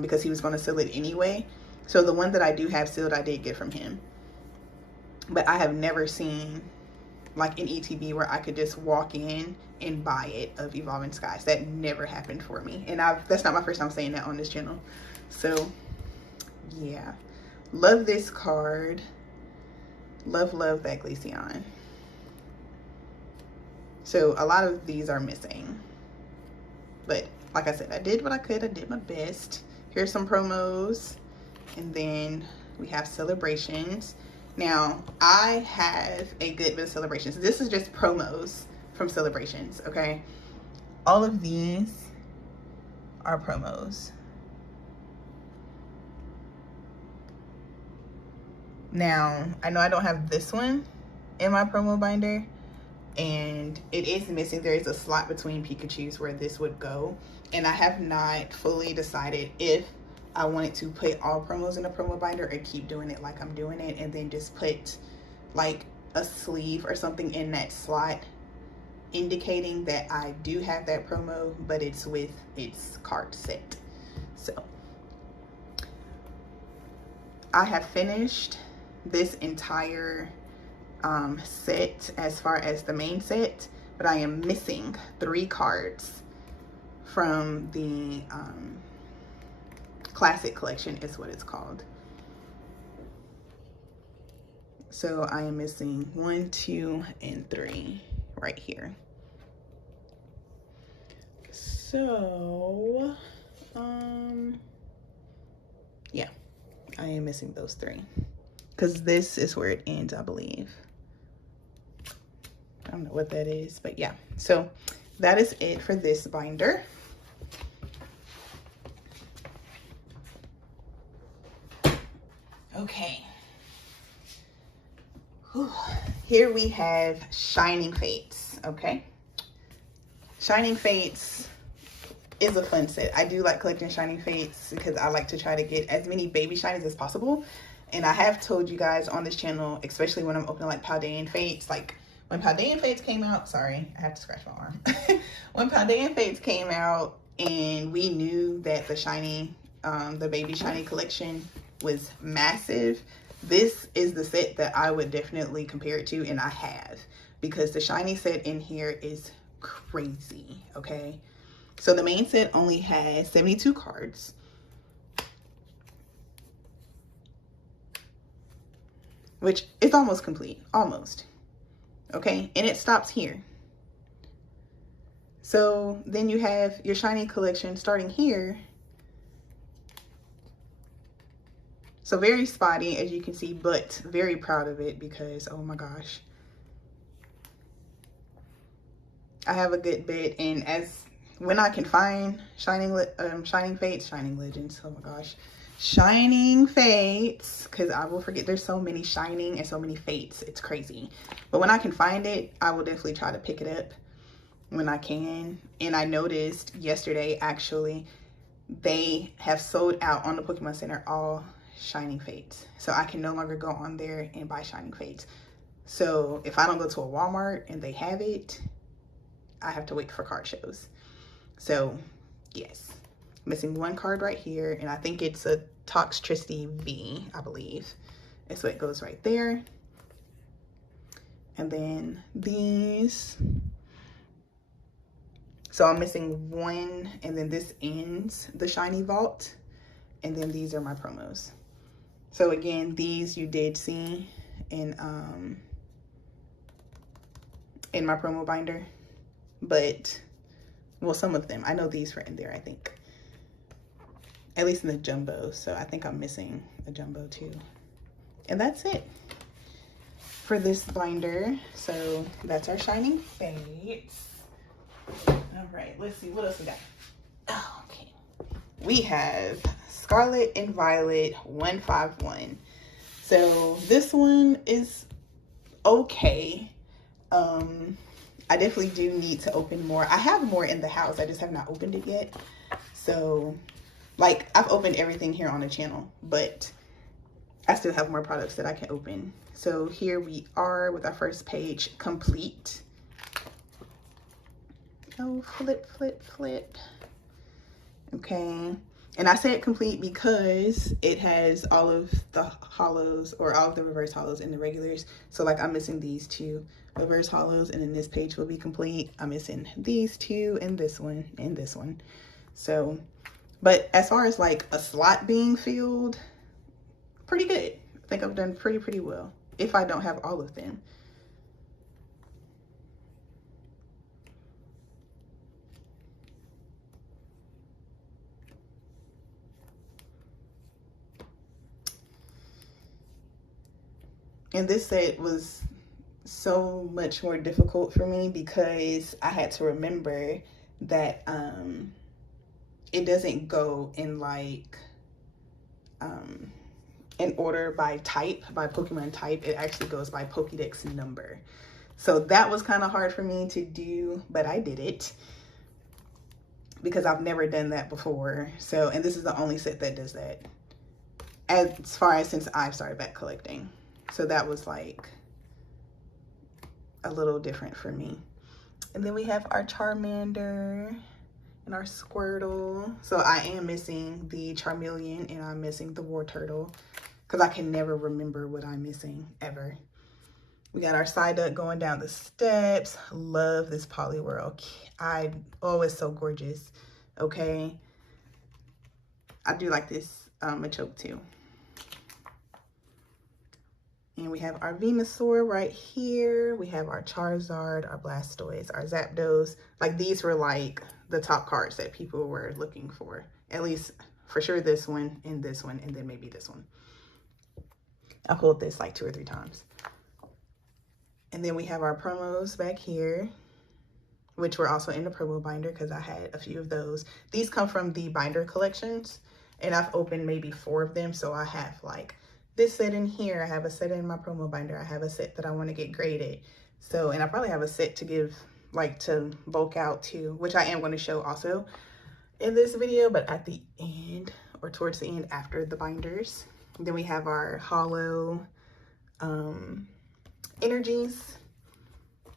because he was going to seal it anyway. So the one that I do have sealed, I did get from him. But I have never seen like an ETB where I could just walk in and buy it of Evolving Skies. That never happened for me. And that's not my first time saying that on this channel. So yeah, love this card. Love that Glaceon. So a lot of these are missing, but like I said, I did what I could. I did my best. Here's some promos, and then we have celebrations. Now I have a good bit of celebrations. This is just promos from celebrations, okay? All of these are promos. Now I know I don't have this one in my promo binder, and it is missing. There is a slot between Pikachus where this would go, and I have not fully decided if I wanted to put all promos in a promo binder or keep doing it like I'm doing it, and then just put like a sleeve or something in that slot indicating that I do have that promo, but it's with its card set. So I have finished this entire set as far as the main set, but I am missing 3 cards from the classic collection is what it's called. So I am missing 1, 2, and 3 right here. So yeah, I am missing those 3 because this is where it ends, I believe. I don't know what that is, but yeah. So that is it for this binder. Okay. Whew. Here we have Shining Fates, okay? Shining Fates is a fun set. I do like collecting Shining Fates because I like to try to get as many baby shinies as possible. And I have told you guys on this channel, especially when I'm opening like Paldean Fates, like when Paldean Fates came out, sorry, I have to scratch my arm. When Paldean Fates came out and we knew that the shiny, the baby shiny collection was massive, this is the set that I would definitely compare it to, and I have, because the shiny set in here is crazy, okay? So the main set only has 72 cards. Which is almost complete, almost. Okay, and it stops here. So then you have your shiny collection starting here. So very spotty, as you can see, but very proud of it because, oh my gosh. I have a good bit, and when I can find Shining Fates, Shining Legends, oh my gosh. Shining Fates, because I will forget, there's so many Shining and so many Fates, it's crazy. But when I can find it, I will definitely try to pick it up when I can. And I noticed yesterday, actually, they have sold out on the Pokemon Center all Shining Fates. So I can no longer go on there and buy Shining Fates. So if I don't go to a Walmart and they have it, I have to wait for card shows. So yes. Missing 1 card right here, and I think it's a Toxtricity V, I believe. And so it goes right there. And then these. So I'm missing 1, and then this ends the shiny vault. And then these are my promos. So again, these you did see in my promo binder. But, well, some of them. I know these were in there, I think. At least in the jumbo. So I think I'm missing a jumbo too. And that's it for this binder. So that's our Shining Fates. All right, let's see what else we got. Oh, okay. We have Scarlet and Violet 151. So this one is okay. I definitely do need to open more. I have more in the house. I just have not opened it yet. So, like, I've opened everything here on the channel, but I still have more products that I can open. So here we are with our first page complete. Oh, flip, flip, flip. Okay. And I said complete because it has all of the hollows, or all of the reverse hollows and the regulars. So like I'm missing these two reverse hollows, and then this page will be complete. I'm missing these two and this one and this one. So, but as far as like a slot being filled, pretty good. I think I've done pretty well, if I don't have all of them. And this set was so much more difficult for me because I had to remember that it doesn't go in like in order by type, by Pokemon type. It actually goes by Pokédex number. So that was kind of hard for me to do, but I did it because I've never done that before. So, and this is the only set that does that as far as since I've started back collecting. So that was like a little different for me. And then we have our Charmander and our Squirtle. So I am missing the Charmeleon and I'm missing the Wartortle because I can never remember what I'm missing ever. We got our Psyduck going down the steps. Love this Poliwhirl. Oh, it's so gorgeous. Okay. I do like this Machoke too. And we have our Venusaur right here. We have our Charizard, our Blastoise, our Zapdos. Like these were like the top cards that people were looking for. At least for sure this one, and then maybe this one. I pulled this like 2 or 3 times. And then we have our promos back here, which were also in the promo binder because I had a few of those. These come from the binder collections, and I've opened maybe 4 of them. So I have like this set in here. I have a set in my promo binder. I have a set that I want to get graded. So, and I probably have a set to give, like to bulk out to, which I am going to show also in this video, but at the end or towards the end after the binders. Then we have our hollow energies,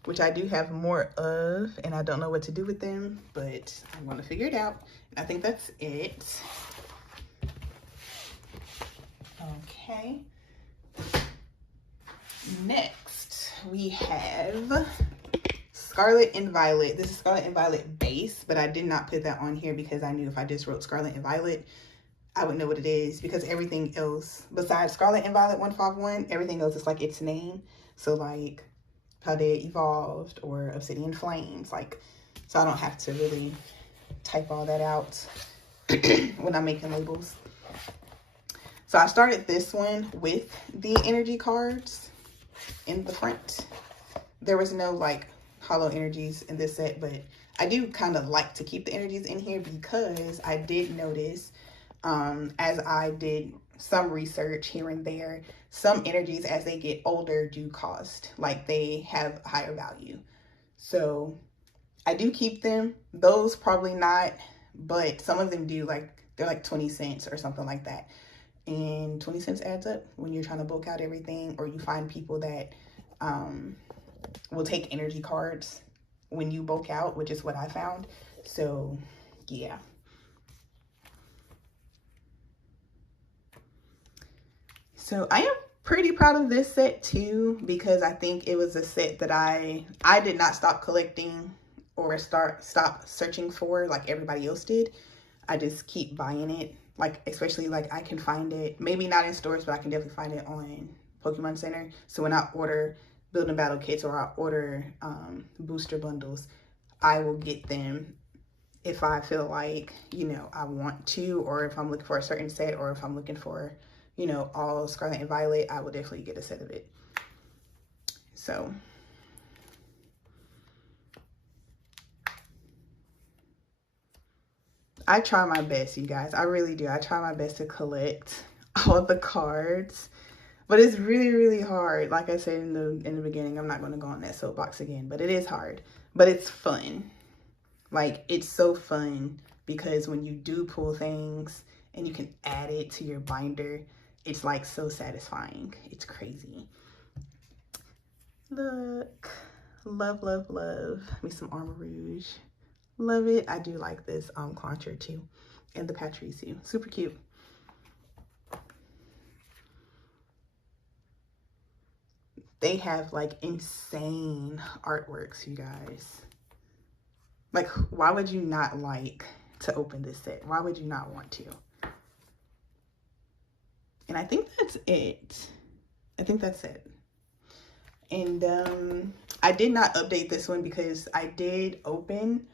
which I do have more of, and I don't know what to do with them, but I'm going to figure it out. And I think that's it. Okay. Next, we have Scarlet and Violet. This is Scarlet and Violet base, but I did not put that on here because I knew if I just wrote Scarlet and Violet, I would know what it is, because everything else besides Scarlet and Violet 151, everything else is like its name. So like Paldea Evolved or Obsidian Flames, like, so I don't have to really type all that out when I'm making labels. So I started this one with the energy cards in the front. There was no like hollow energies in this set, but I do kind of like to keep the energies in here because I did notice as I did some research here and there, some energies as they get older do cost, like they have higher value. So I do keep them. Those probably not, but some of them do, like they're like 20 cents or something like that. And 20 cents adds up when you're trying to bulk out everything, or you find people that will take energy cards when you bulk out, which is what I found. So yeah. So I am pretty proud of this set too, because I think it was a set that I did not stop collecting or stop searching for like everybody else did. I just keep buying it, like especially like I can find it, maybe not in stores, but I can definitely find it on Pokemon Center. So when I order building battle kits or I order booster bundles, I will get them if I feel like, you know, I want to, or if I'm looking for a certain set, or if I'm looking for, you know, all Scarlet and Violet, I will definitely get a set of it. So I try my best, you guys. I really do. I try my best to collect all the cards, but it's really, really hard. Like I said in the beginning, I'm not going to go on that soapbox again, but it is hard, but it's fun. Like, it's so fun because when you do pull things and you can add it to your binder, it's like so satisfying. It's crazy. Look, love, love, love me some Armor Rouge. Love it. I do like this Clauncher too, and the Patrice, super cute. They have like insane artworks, you guys. Like, why would you not like to open this set? Why would you not want to? And I think that's it. I think that's it. And I did not update this one because I did open,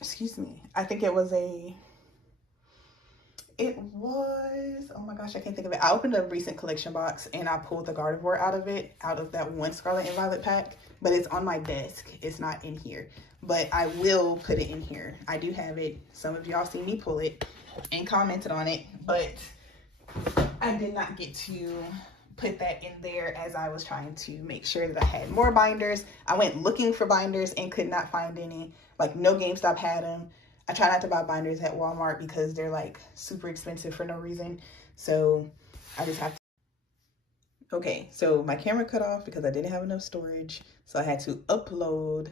excuse me, I think it was, oh my gosh, I can't think of it. I opened a recent collection box and I pulled the Gardevoir out of it, out of that one Scarlet and Violet pack, but it's on my desk. It's not in here, but I will put it in here. I do have it. Some of y'all see me pull it and commented on it, but I did not get to put that in there as I was trying to make sure that I had more binders. I went looking for binders and could not find any. Like, no GameStop had them. I try not to buy binders at Walmart because they're like super expensive for no reason. So I just have to. Okay, so my camera cut off because I didn't have enough storage. So I had to upload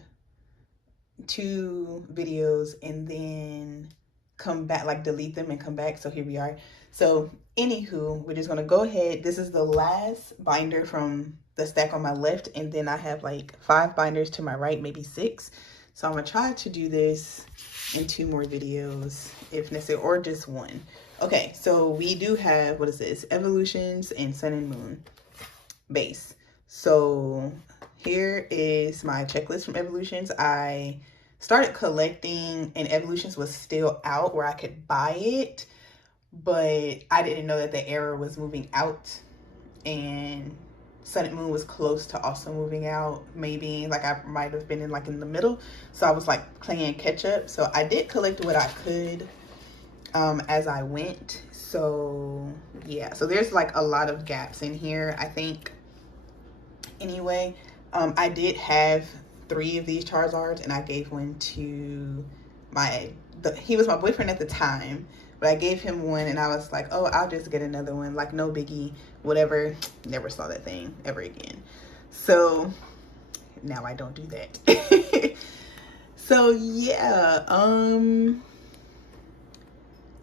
2 videos and then come back, like delete them and come back. So here we are. So anywho, we're just gonna go ahead. This is the last binder from the stack on my left, and then I have like 5 binders to my right, maybe 6. So I'm gonna try to do this in 2 more videos if necessary, or just 1. Okay, so we do have, what is this? Evolutions and Sun and Moon base. So here is my checklist from Evolutions. I started collecting and Evolutions was still out where I could buy it, but I didn't know that the era was moving out, and Sun and Moon was close to also moving out. Maybe like I might have been in like in the middle, so I was like playing catch up. So I did collect what I could as I went. So yeah, so there's like a lot of gaps in here, I think. Anyway, I did have 3 of these Charizards, and I gave one to he was my boyfriend at the time, but I gave him one and I was like, oh, I'll just get another one, like no biggie, whatever. Never saw that thing ever again. So now I don't do that. So yeah,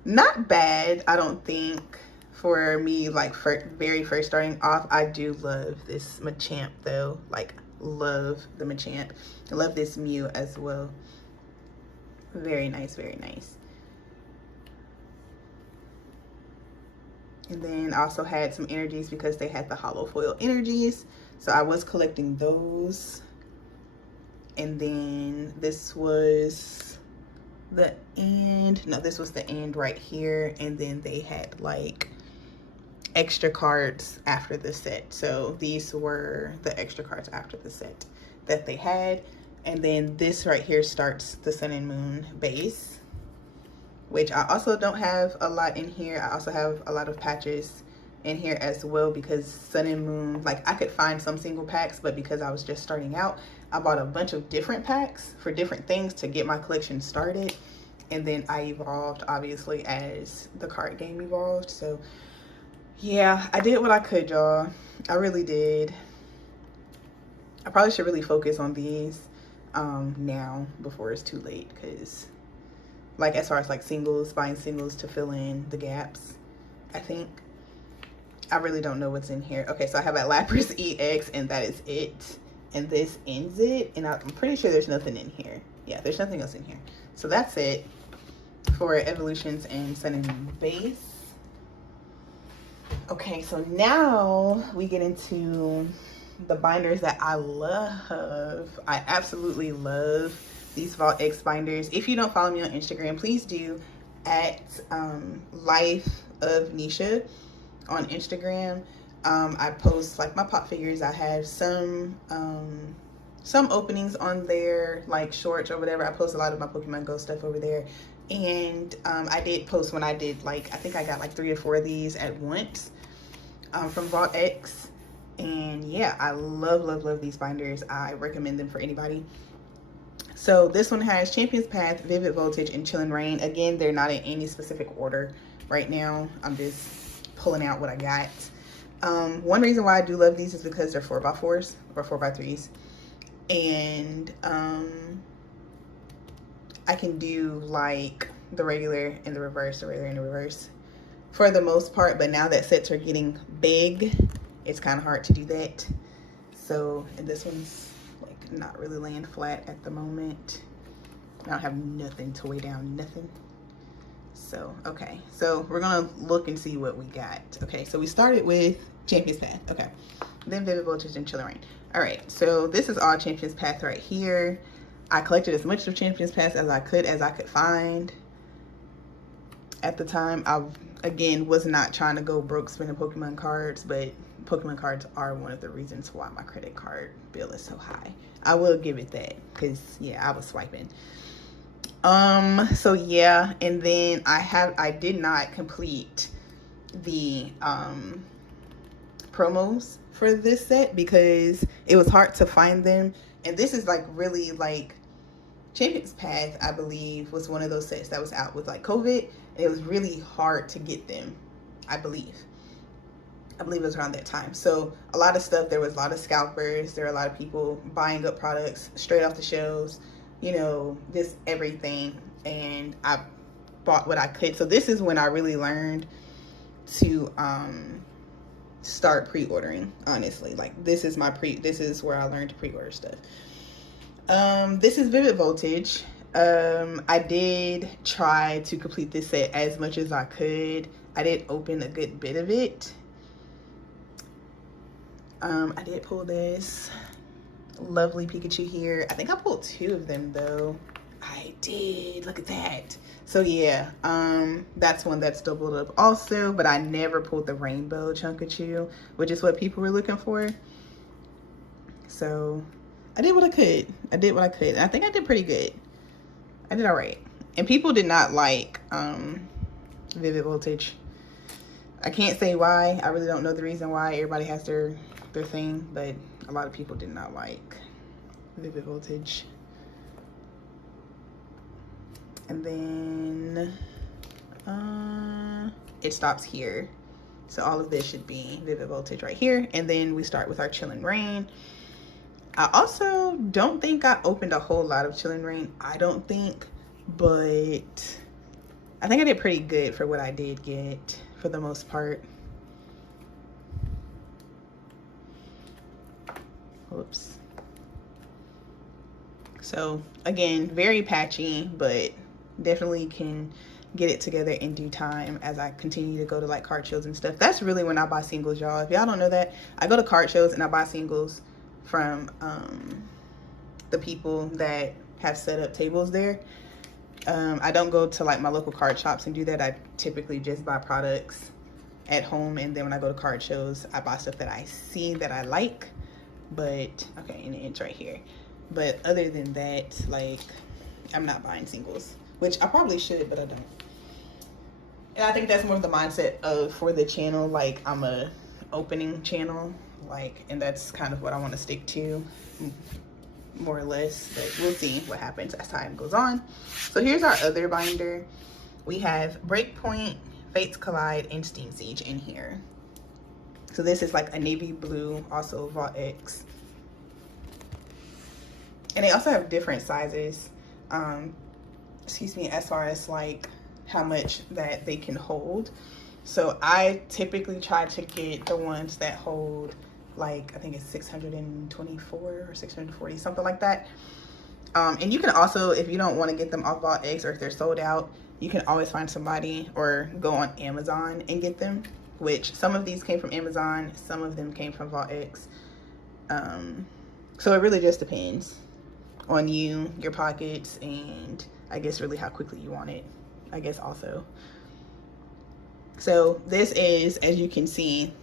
not bad, I don't think, for me, like very first starting off. I do love this Machamp though, like love the Machamp. I love this Mew as well. Very nice, very nice. And then I also had some energies because they had the hollow foil energies, so I was collecting those. And then this was the end. No, this was the end right here. And then they had like extra cards after the set. So these were the extra cards after the set that they had. And then this right here starts the Sun and Moon base, which I also don't have a lot in here. I also have a lot of patches in here as well because Sun and Moon, like I could find some single packs, but because I was just starting out, I bought a bunch of different packs for different things to get my collection started. And then I evolved obviously as the card game evolved. So yeah, I did what I could, y'all. I really did. I probably should really focus on these now before it's too late, because like as far as like singles, buying singles to fill in the gaps, I think. I really don't know what's in here. Okay, so I have a Lapras EX and that is it. And this ends it. And I'm pretty sure there's nothing in here. Yeah, there's nothing else in here. So that's it for Evolutions and Sun and Moon base. Okay, so now we get into the binders that I love. I absolutely love these Vault X binders. If you don't follow me on Instagram, please do, at Life of Nisha on Instagram. I post like my pop figures. I have some openings on there, like shorts or whatever. I post a lot of my Pokemon Go stuff over there. And I did post when I did, like, I think I got like 3 or 4 of these at once from Vault X. And yeah, I love these binders. I recommend them for anybody. So this one has Champion's Path, Vivid Voltage, and Chilling Reign. Again, they're not in any specific order right now. I'm just pulling out what I got. One reason why I do love these is because they're 4x4s or 4x3s. And I can do like the regular and the reverse, the regular and the reverse for the most part. But now that sets are getting big, it's kind of hard to do that. So, and this one's like not really laying flat at the moment. I don't have nothing to weigh down, nothing. So, okay. So we're gonna look and see what we got. Okay, so we started with Champion's Path. Okay. Then Vivid Voltage and Chilling Reign. All right, so this is all Champion's Path right here. I collected as much of Champion's Path as I could find at the time. I, again, was not trying to go broke spending Pokemon cards, but Pokemon cards are one of the reasons why my credit card bill is so high. I will give it that, because yeah, I was swiping. So yeah, and then I did not complete the promos for this set because it was hard to find them. And this is like really like Champion's Path, I believe, was one of those sets that was out with like COVID, and it was really hard to get them. I believe it was around that time. So a lot of stuff, there was a lot of scalpers, there were a lot of people buying up products straight off the shelves, you know, this everything. And I bought what I could. So this is when I really learned to start pre-ordering, honestly. Like this is where I learned to pre-order stuff. This is Vivid Voltage. I did try to complete this set as much as I could. I did open a good bit of it. I did pull this lovely Pikachu here. I think I pulled 2 of them though. I did, look at that. So yeah, that's one that's doubled up also, but I never pulled the Rainbow Chunkachu, which is what people were looking for. So I did what I could. And I think I did pretty good. I did all right. And people did not like Vivid Voltage. I can't say why. I really don't know the reason why. Everybody has their thing, but a lot of people did not like Vivid Voltage. And then it stops here. So all of this should be Vivid Voltage right here. And then we start with our Chilling Reign. I also don't think I opened a whole lot of Chilling Reign. I don't think, but I think I did pretty good for what I did get for the most part. Whoops. So again, very patchy, but definitely can get it together in due time as I continue to go to like card shows and stuff. That's really when I buy singles, y'all. If y'all don't know that, I go to card shows and I buy singles from the people that have set up tables there. I don't go to like my local card shops and do that. I typically just buy products at home, and then when I go to card shows, I buy stuff that I see that I like. But okay, and it's right here. But other than that, like, I'm not buying singles, which I probably should, but I don't. And I think that's more of the mindset of for the channel. Like, I'm a opening channel, like, and that's kind of what I want to stick to, more or less. But we'll see what happens as time goes on. So here's our other binder. We have Breakpoint, Fates Collide, and Steam Siege in here. So this is like a navy blue, also Vault X. And they also have different sizes, excuse me, as far as like how much that they can hold. So I typically try to get the ones that hold like, I think it's 624 or 640, something like that. And you can also, if you don't want to get them off Vault X or if they're sold out, you can always find somebody or go on Amazon and get them, which some of these came from Amazon, some of them came from Vault X. So it really just depends on you, your pockets, and I guess really how quickly you want it, I guess also. So this is, as you can see,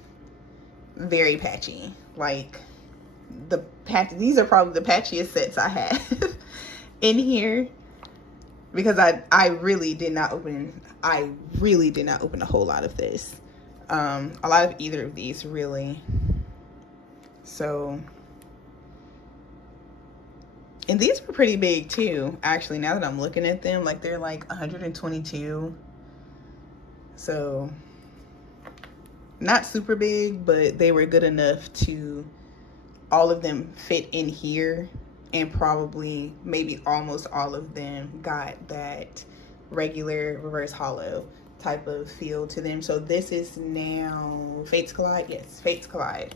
very patchy. Like these are probably the patchiest sets I have in here. because I really did not open a whole lot of this. A lot of either of these really. So, and these were pretty big too, actually, now that I'm looking at them. Like, they're like 122. So, not super big, but they were good enough to all of them fit in here, and probably maybe almost all of them got that regular reverse hollow type of feel to them. So this is now Fates Collide. Yes, Fates Collide.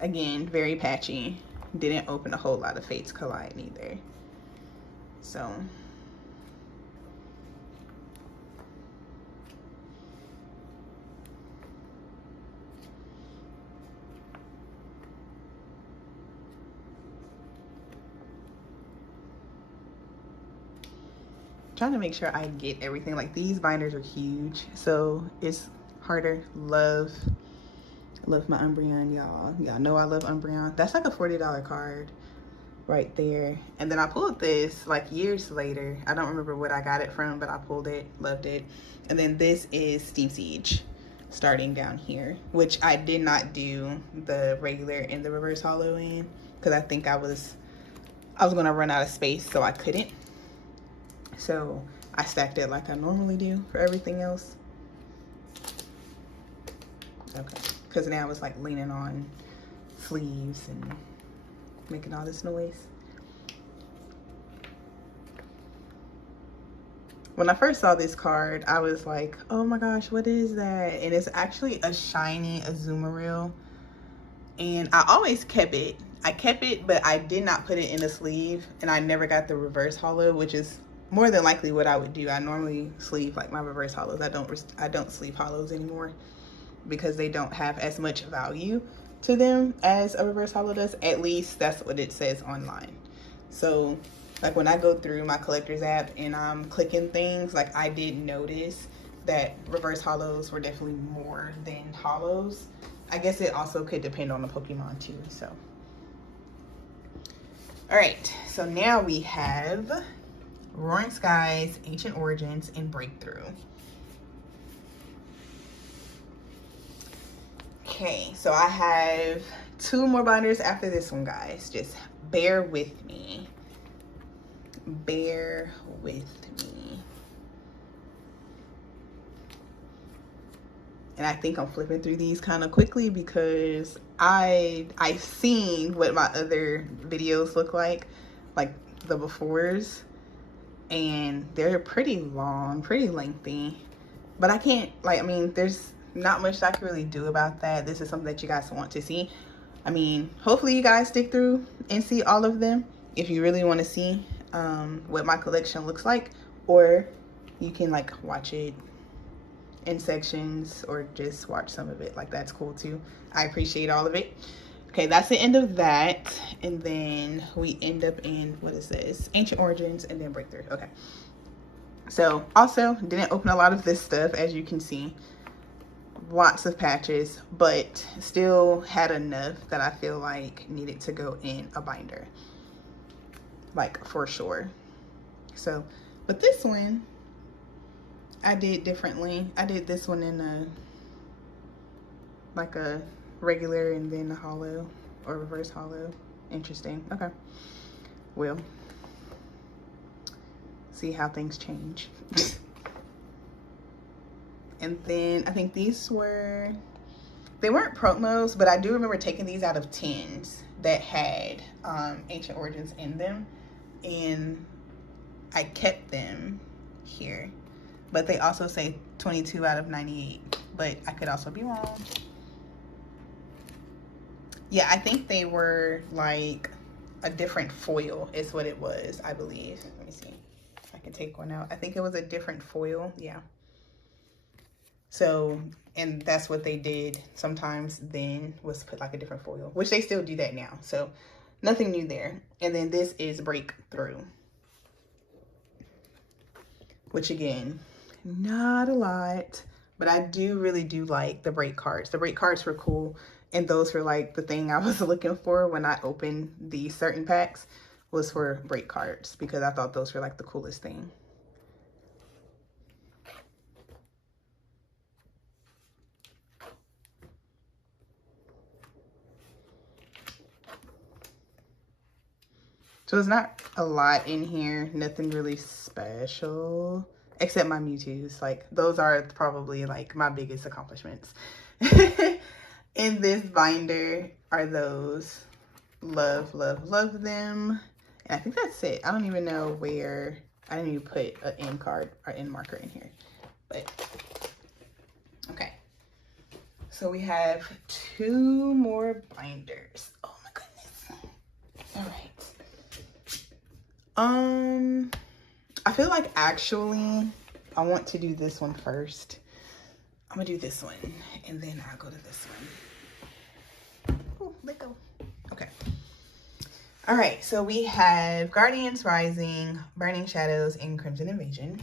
Again, very patchy. Didn't open a whole lot of Fates Collide either. So trying to make sure I get everything. Like, these binders are huge, so it's harder. Love my Umbreon, y'all. Y'all know I love Umbreon. That's like a $40 card right there. And then I pulled this like years later. I don't remember what I got it from, but I pulled it, loved it. And then this is Steam Siege, starting down here, which I did not do the regular and the reverse hollow in, because I think I was gonna run out of space, so I couldn't. So I stacked it like I normally do for everything else. Okay, because now it's like leaning on sleeves and making all this noise. When I first saw this card, I was like, oh my gosh, what is that? And it's actually a shiny Azumarill. And I always kept it. I kept it, but I did not put it in a sleeve. And I never got the reverse hollow, which is more than likely what I would do. I normally sleeve like my reverse hollows. I don't sleeve hollows anymore because they don't have as much value to them as a reverse hollow does. At least that's what it says online. So like when I go through my collector's app and I'm clicking things, like I did notice that reverse hollows were definitely more than hollows. I guess it also could depend on the Pokemon too. So all right, so now we have Roaring Skies, Ancient Origins, and Breakthrough. Okay, so I have 2 more binders after this one, guys. Just bear with me. Bear with me. And I think I'm flipping through these kind of quickly because I've seen what my other videos look like the befores, and they're pretty long, pretty lengthy. But I can't, like, I mean, there's not much I can really do about that. This is something that you guys want to see. I mean, hopefully you guys stick through and see all of them if you really want to see what my collection looks like, or you can like watch it in sections or just watch some of it. Like, that's cool too. I appreciate all of it. Okay, that's the end of that. And then we end up in, what is this? Ancient Origins and then Breakthrough. Okay. So also didn't open a lot of this stuff, as you can see. Lots of patches, but still had enough that I feel like needed to go in a binder. Like, for sure. So, but this one I did differently. I did this one in a like a regular and then a hollow or reverse hollow. Interesting. Okay, we'll see how things change. And then I think these were, they weren't promos, but I do remember taking these out of tins that had Ancient Origins in them, and I kept them here. But they also say 22 out of 98, but I could also be wrong. Yeah, I think they were like a different foil is what it was, I believe. Let me see if I can take one out. I think it was a different foil, yeah. So, and that's what they did sometimes then, was put like a different foil, which they still do that now. So nothing new there. And then this is Breakthrough, which again, not a lot, but I really do like the break cards. The break cards were cool, and those were like the thing I was looking for when I opened these certain packs, was for break cards because I thought those were like the coolest thing. So it's not a lot in here, nothing really special, except my Mewtwo's. Like, those are probably like my biggest accomplishments. In this binder are those. Love, love, love them. And I think that's it. I don't even know where, I didn't even put an end card or end marker in here. But, okay. So we have 2 more binders. Oh my goodness. All right. I feel like actually I want to do this one first. I'm gonna do this one and then I'll go to this one. Oh, let go. Okay. All right, so we have Guardians Rising, Burning Shadows, and Crimson Invasion.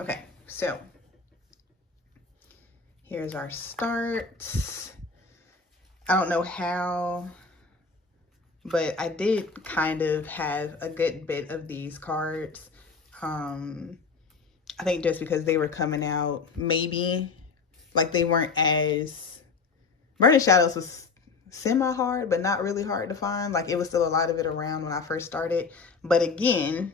Okay, so here's our starts. I don't know how, but I did kind of have a good bit of these cards. I think just because they were coming out, maybe, like they weren't as, Burning Shadows was semi-hard, but not really hard to find. Like, it was still a lot of it around when I first started. But again,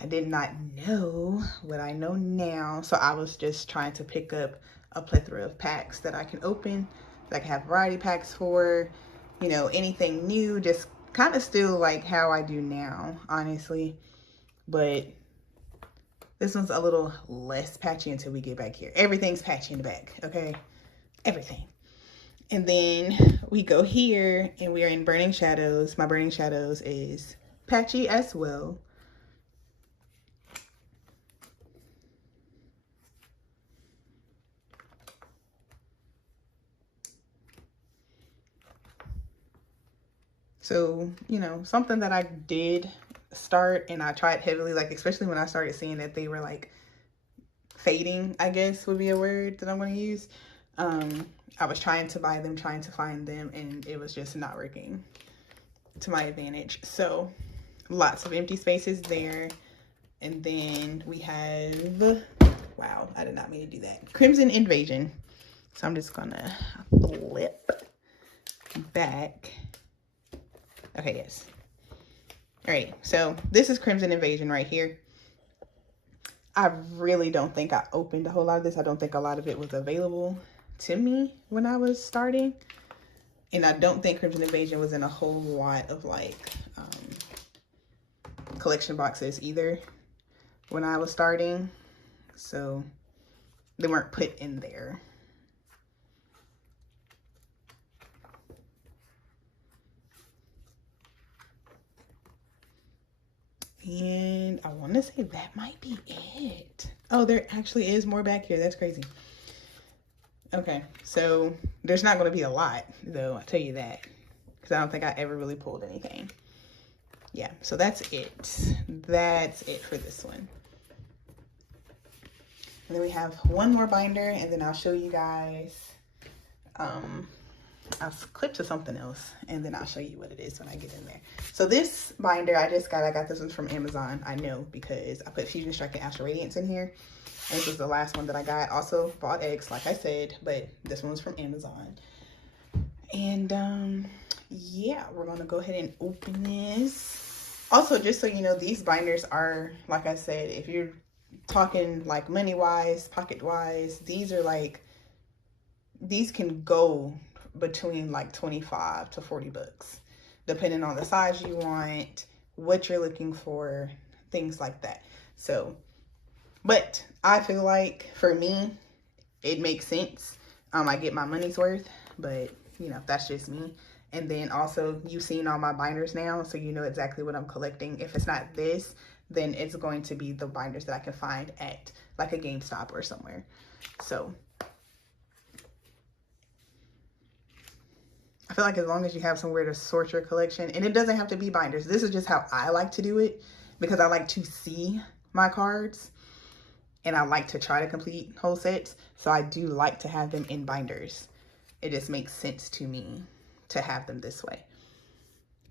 I did not know what I know now. So I was just trying to pick up a plethora of packs that I can open, that I can have variety packs for, you know, anything new, just kind of still like how I do now, honestly. But this one's a little less patchy until we get back here. Everything's patchy in the back, okay? Everything. And then we go here and we are in Burning Shadows. My Burning Shadows is patchy as well. So, you know, something that I did start and I tried heavily, like especially when I started seeing that they were like fading, I guess would be a word that I'm going to use. I was trying to buy them, trying to find them, and it was just not working to my advantage. So lots of empty spaces there. And then we have, wow, I did not mean to do that, Crimson Invasion. So I'm just gonna flip back. Okay, yes. All right, so this is Crimson Invasion right here. I really don't think I opened a whole lot of this. I don't think a lot of it was available to me when I was starting. And I don't think Crimson Invasion was in a whole lot of like collection boxes either when I was starting. So they weren't put in there. And I want to say that might be it. Oh, there actually is more back here. That's crazy. Okay, so there's not going to be a lot, though, I'll tell you that. Because I don't think I ever really pulled anything. Yeah, so that's it. That's it for this one. And then we have one more binder, and then I'll show you guys. I'll clip to something else, and then I'll show you what it is when I get in there. So this binder I got this one from Amazon. I know because I put Fusion Strike and Astral Radiance in here. And this was the last one that I got. Also bought X, like I said, but this one was from Amazon. And yeah, we're gonna go ahead and open this. Also, just so you know, these binders are, like I said, if you're talking like money wise, pocket wise, these are like, these can go between like 25 to 40 bucks, depending on the size you want, what you're looking for, things like that. So, but I feel like for me, it makes sense. I get my money's worth, but you know, that's just me. And then also you've seen all my binders now, so you know exactly what I'm collecting. If it's not this, then it's going to be the binders that I can find at like a GameStop or somewhere. So I feel like as long as you have somewhere to sort your collection, and it doesn't have to be binders. This is just how I like to do it because I like to see my cards and I like to try to complete whole sets. So I do like to have them in binders. It just makes sense to me to have them this way.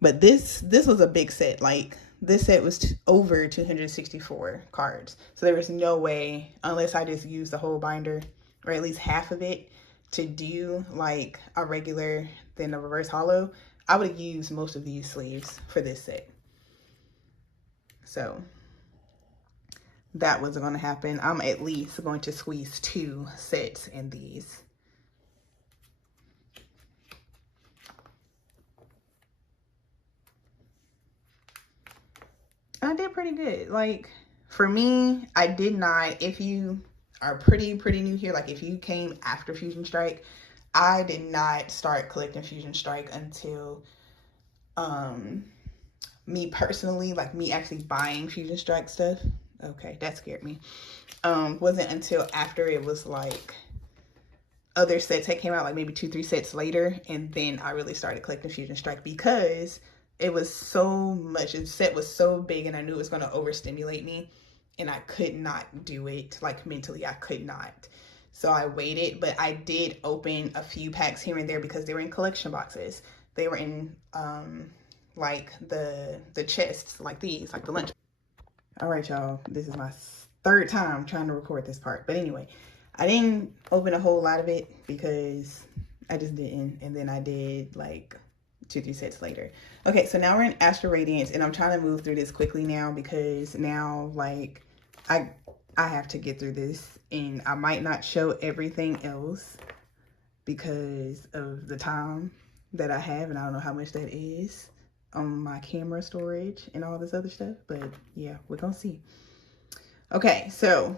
But this was a big set. Like, this set was over 264 cards. So there was no way, unless I just used the whole binder, or at least half of it, to do like a regular, then a reverse holo. I would have used most of these sleeves for this set. So that wasn't going to happen. I'm at least going to squeeze 2 sets in these. I did pretty good. Like, for me, I did not, if you are pretty new here, like if you came after Fusion Strike, I did not start collecting Fusion Strike until me personally, like me actually buying Fusion Strike stuff. Okay, that scared me. Wasn't until after it was like other sets that came out, like maybe 2-3 sets later, and then I really started collecting Fusion Strike because it was so much. The set was so big, and I knew it was going to overstimulate me, and I could not do it. Like, mentally, I could not. So I waited, but I did open a few packs here and there because they were in collection boxes. They were in like the chests, like these, like the lunch. All right, y'all, this is my 3rd time trying to record this part. But anyway, I didn't open a whole lot of it because I just didn't. And then I did like 2-3 sets later. Okay, so now we're in Astral Radiance, and I'm trying to move through this quickly now because now, like, I have to get through this, and I might not show everything else because of the time that I have, and I don't know how much that is on my camera storage and all this other stuff, but yeah, we're gonna see. Okay, so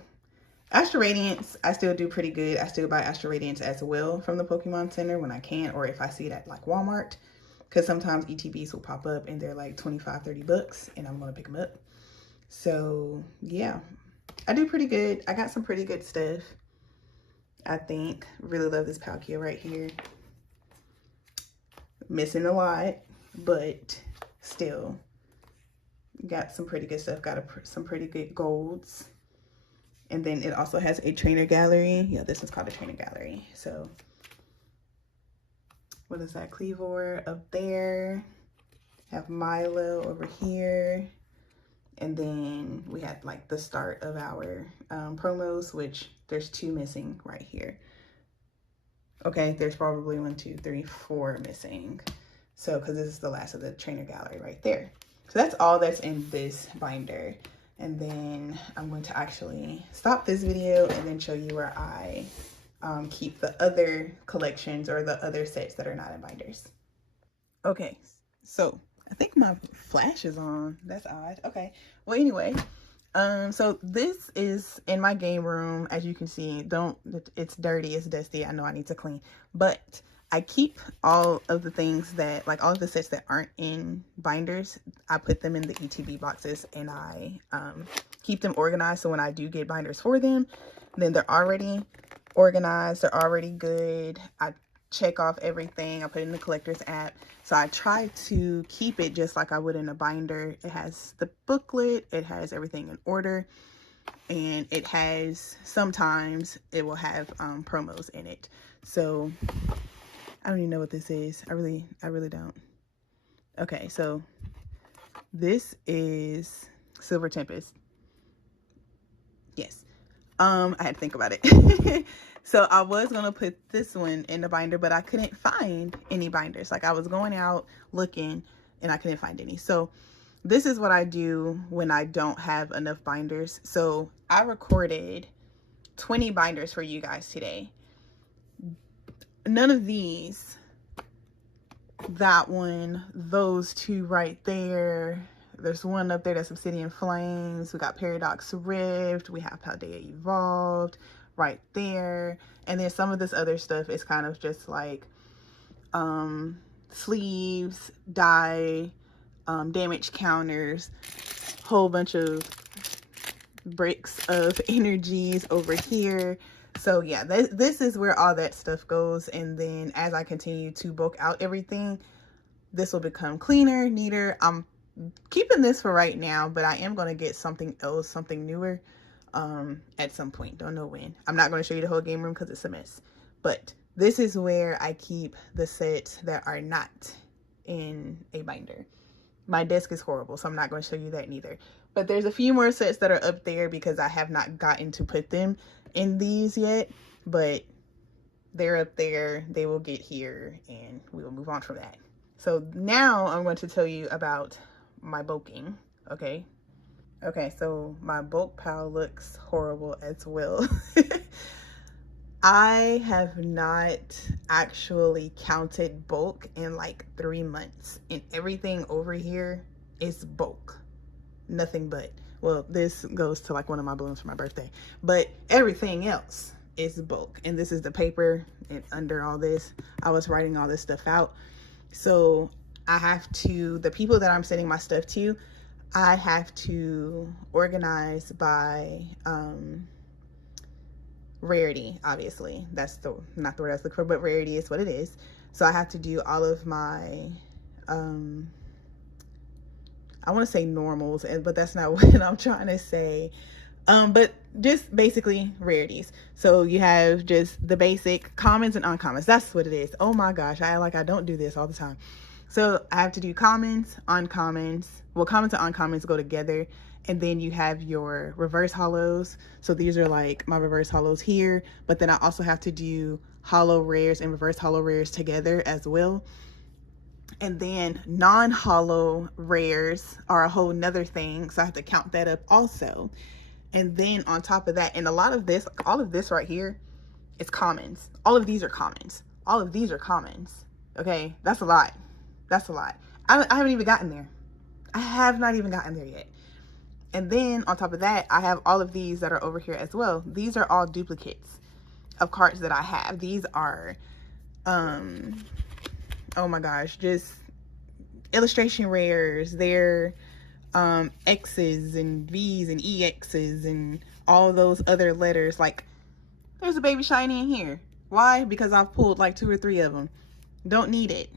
Astral Radiance, I still do pretty good. I still buy Astral Radiance as well from the Pokemon Center when I can, or if I see it at like Walmart, because sometimes ETBs will pop up and they're like 25-30 bucks, and I'm gonna pick them up. So yeah, I do pretty good. I got some pretty good stuff, I think. Really love this Palkia right here. Missing a lot, but still got some pretty good stuff. Got some pretty good golds. And then it also has a trainer gallery. Yeah, this one's called a trainer gallery. So what is that? Cleavor up there. Have Milo over here. And then we had like the start of our promos, which there's 2 missing right here. Okay, there's probably 1, 2, 3, 4 missing. So, because this is the last of the trainer gallery right there. So that's all that's in this binder. And then I'm going to actually stop this video and then show you where I keep the other collections or the other sets that are not in binders. Okay, so I think my flash is on. That's odd. Okay, well, anyway, so this is in my game room. As you can see, it's dirty, it's dusty. I know I need to clean, but I keep all of the things that, like all of the sets that aren't in binders, I put them in the ETB boxes, and I keep them organized. So when I do get binders for them, then they're already organized, they're already good. I check off everything, I put it in the collector's app. So I try to keep it just like I would in a binder. It has the booklet, it has everything in order, and it has, sometimes it will have promos in it. So I don't even know what this is. I really don't. Okay, so this is Silver Tempest. Yes. I had to think about it. So I was gonna put this one in the binder, but I couldn't find any binders. Like, I was going out looking and I couldn't find any. So this is what I do when I don't have enough binders. So I recorded 20 binders for you guys today. None of these, that one, those 2 right there, there's one up there that's Obsidian Flames, we got Paradox Rift, we have Paldea Evolved right there, and then some of this other stuff is kind of just like sleeves, dye, damage counters, whole bunch of bricks of energies over here. So yeah, this is where all that stuff goes. And then as I continue to bulk out everything, this will become cleaner, neater. I'm keeping this for right now, but I am going to get something else, something newer at some point. Don't know when. I'm not going to show you the whole game room because it's a mess. But this is where I keep the sets that are not in a binder. My desk is horrible, so I'm not going to show you that neither. But there's a few more sets that are up there because I have not gotten to put them in these yet. But they're up there. They will get here and we will move on from that. So now I'm going to tell you about my bulking, okay? Okay, so my bulk pile looks horrible as well. I have not actually counted bulk in like 3 months, and everything over here is bulk. Nothing but, well, this goes to like one of my balloons for my birthday, but everything else is bulk. And this is the paper, and under all this, I was writing all this stuff out. So I have to, the people that I'm sending my stuff to, I have to organize by, rarity. Obviously that's not the word I was looking for, but rarity is what it is. So I have to do all of my I want to say normals, but that's not what I'm trying to say. But just basically rarities. So you have just the basic commons and uncommons. That's what it is. Oh my gosh, I don't do this all the time. So I have to do commons, uncommons. Well, commons and uncommons go together. And then you have your reverse hollows. So these are like my reverse hollows here, but then I also have to do hollow rares and reverse hollow rares together as well. And then non-hollow rares are a whole nother thing. So I have to count that up also. And then on top of that, and a lot of this, all of this right here is commons. All of these are commons. All of these are commons. Okay, that's a lot. That's a lot. I haven't even gotten there. I have not even gotten there yet. And then on top of that, I have all of these that are over here as well. These are all duplicates of cards that I have. These are, oh my gosh, just illustration rares. They're X's and V's and EX's and all those other letters. Like, there's a baby shiny in here. Why? Because I've pulled like 2 or 3 of them. Don't need it.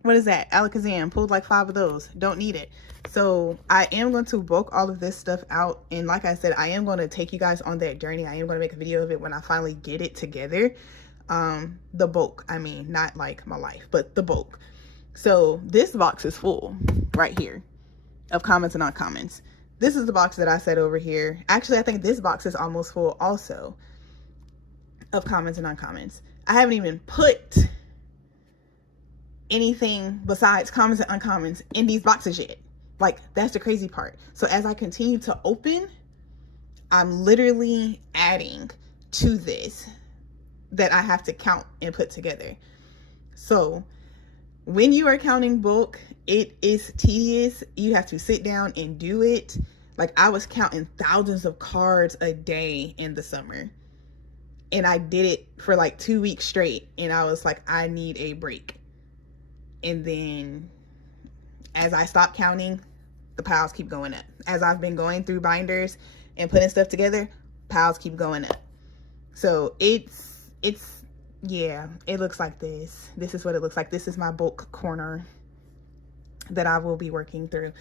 What is that? Alakazam. Pulled like 5 of those. Don't need it. So I am going to bulk all of this stuff out. And like I said, I am going to take you guys on that journey. I am going to make a video of it when I finally get it together. The bulk, I mean, not like my life, but the bulk. So this box is full right here of commons and uncommons. This is the box that I set over here. Actually, I think this box is almost full also of commons and uncommons. I haven't even put anything besides commons and uncommons in these boxes yet. Like, that's the crazy part. So as I continue to open, I'm literally adding to this that I have to count and put together. So when you are counting bulk, it is tedious. You have to sit down and do it. Like, I was counting thousands of cards a day in the summer. And I did it for like 2 weeks straight. And I was like, I need a break. And then as I stop counting, the piles keep going up. As I've been going through binders and putting stuff together, piles keep going up. So it's yeah, it looks like this. This is what it looks like. This is my bulk corner that I will be working through.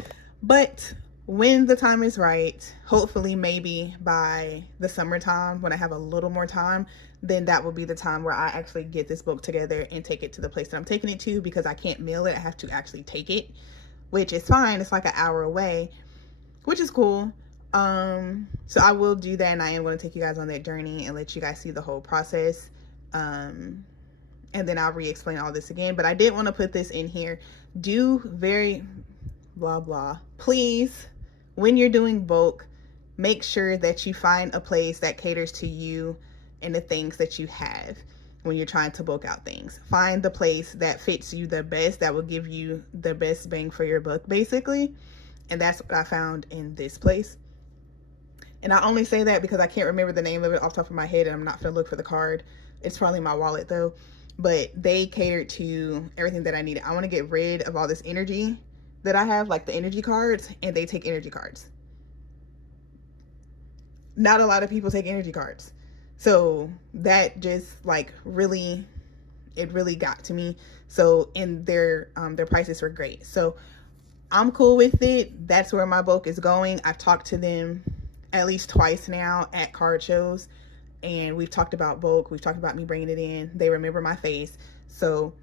But when the time is right, hopefully maybe by the summertime, when I have a little more time, then that will be the time where I actually get this book together and take it to the place that I'm taking it to, because I can't mail it. I have to actually take it, which is fine. It's like an hour away, which is cool. So I will do that, and I am going to take you guys on that journey and let you guys see the whole process. And then I'll re-explain all this again. But I did want to put this in here. Do very blah blah. Please, when you're doing bulk, make sure that you find a place that caters to you and the things that you have when you're trying to bulk out things. Find the place that fits you the best, that will give you the best bang for your buck, basically. And that's what I found in this place. And I only say that because I can't remember the name of it off the top of my head, and I'm not gonna look for the card. It's probably in my wallet though. But they catered to everything that I needed. I want to get rid of all this energy that I have, like the energy cards, and they take energy cards. Not a lot of people take energy cards. So that just like really, it really got to me. So in their prices were great. So I'm cool with it. That's where my bulk is going. I've talked to them at least twice now at card shows, and we've talked about bulk, we've talked about me bringing it in, they remember my face, so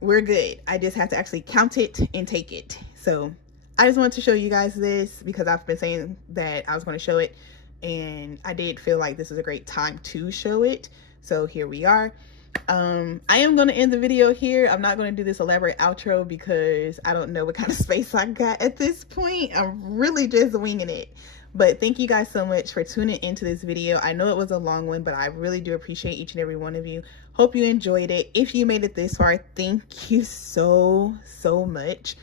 we're good. I just have to actually count it and take it. So I just wanted to show you guys this because I've been saying that I was going to show it, and I did feel like this is a great time to show it. So here we are. I am going to end the video here. I'm not going to do this elaborate outro because I don't know what kind of space I got at this point. I'm really just winging it. But thank you guys so much for tuning into this video. I know it was a long one, but I really do appreciate each and every one of you. Hope you enjoyed it. If you made it this far, thank you so much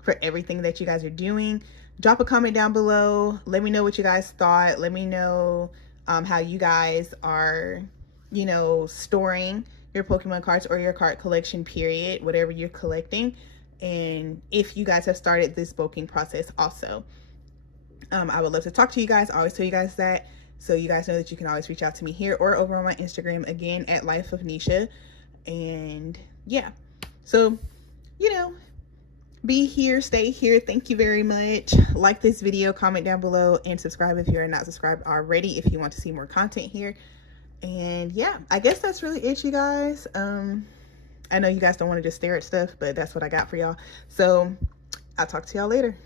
for everything that you guys are doing. Drop a comment down below. Let me know what you guys thought. Let me know how you guys are, you know, storing your Pokemon cards or your card collection, period, whatever you're collecting. And if you guys have started this bulking process also. I would love to talk to you guys. I always tell you guys that. So you guys know that you can always reach out to me here or over on my Instagram, again, at Life of Nisha. And yeah, so, you know, be here, stay here. Thank you very much. Like this video, comment down below, and subscribe if you're not subscribed already if you want to see more content here. And yeah, I guess that's really it, you guys. I know you guys don't want to just stare at stuff, but that's what I got for y'all. So I'll talk to y'all later.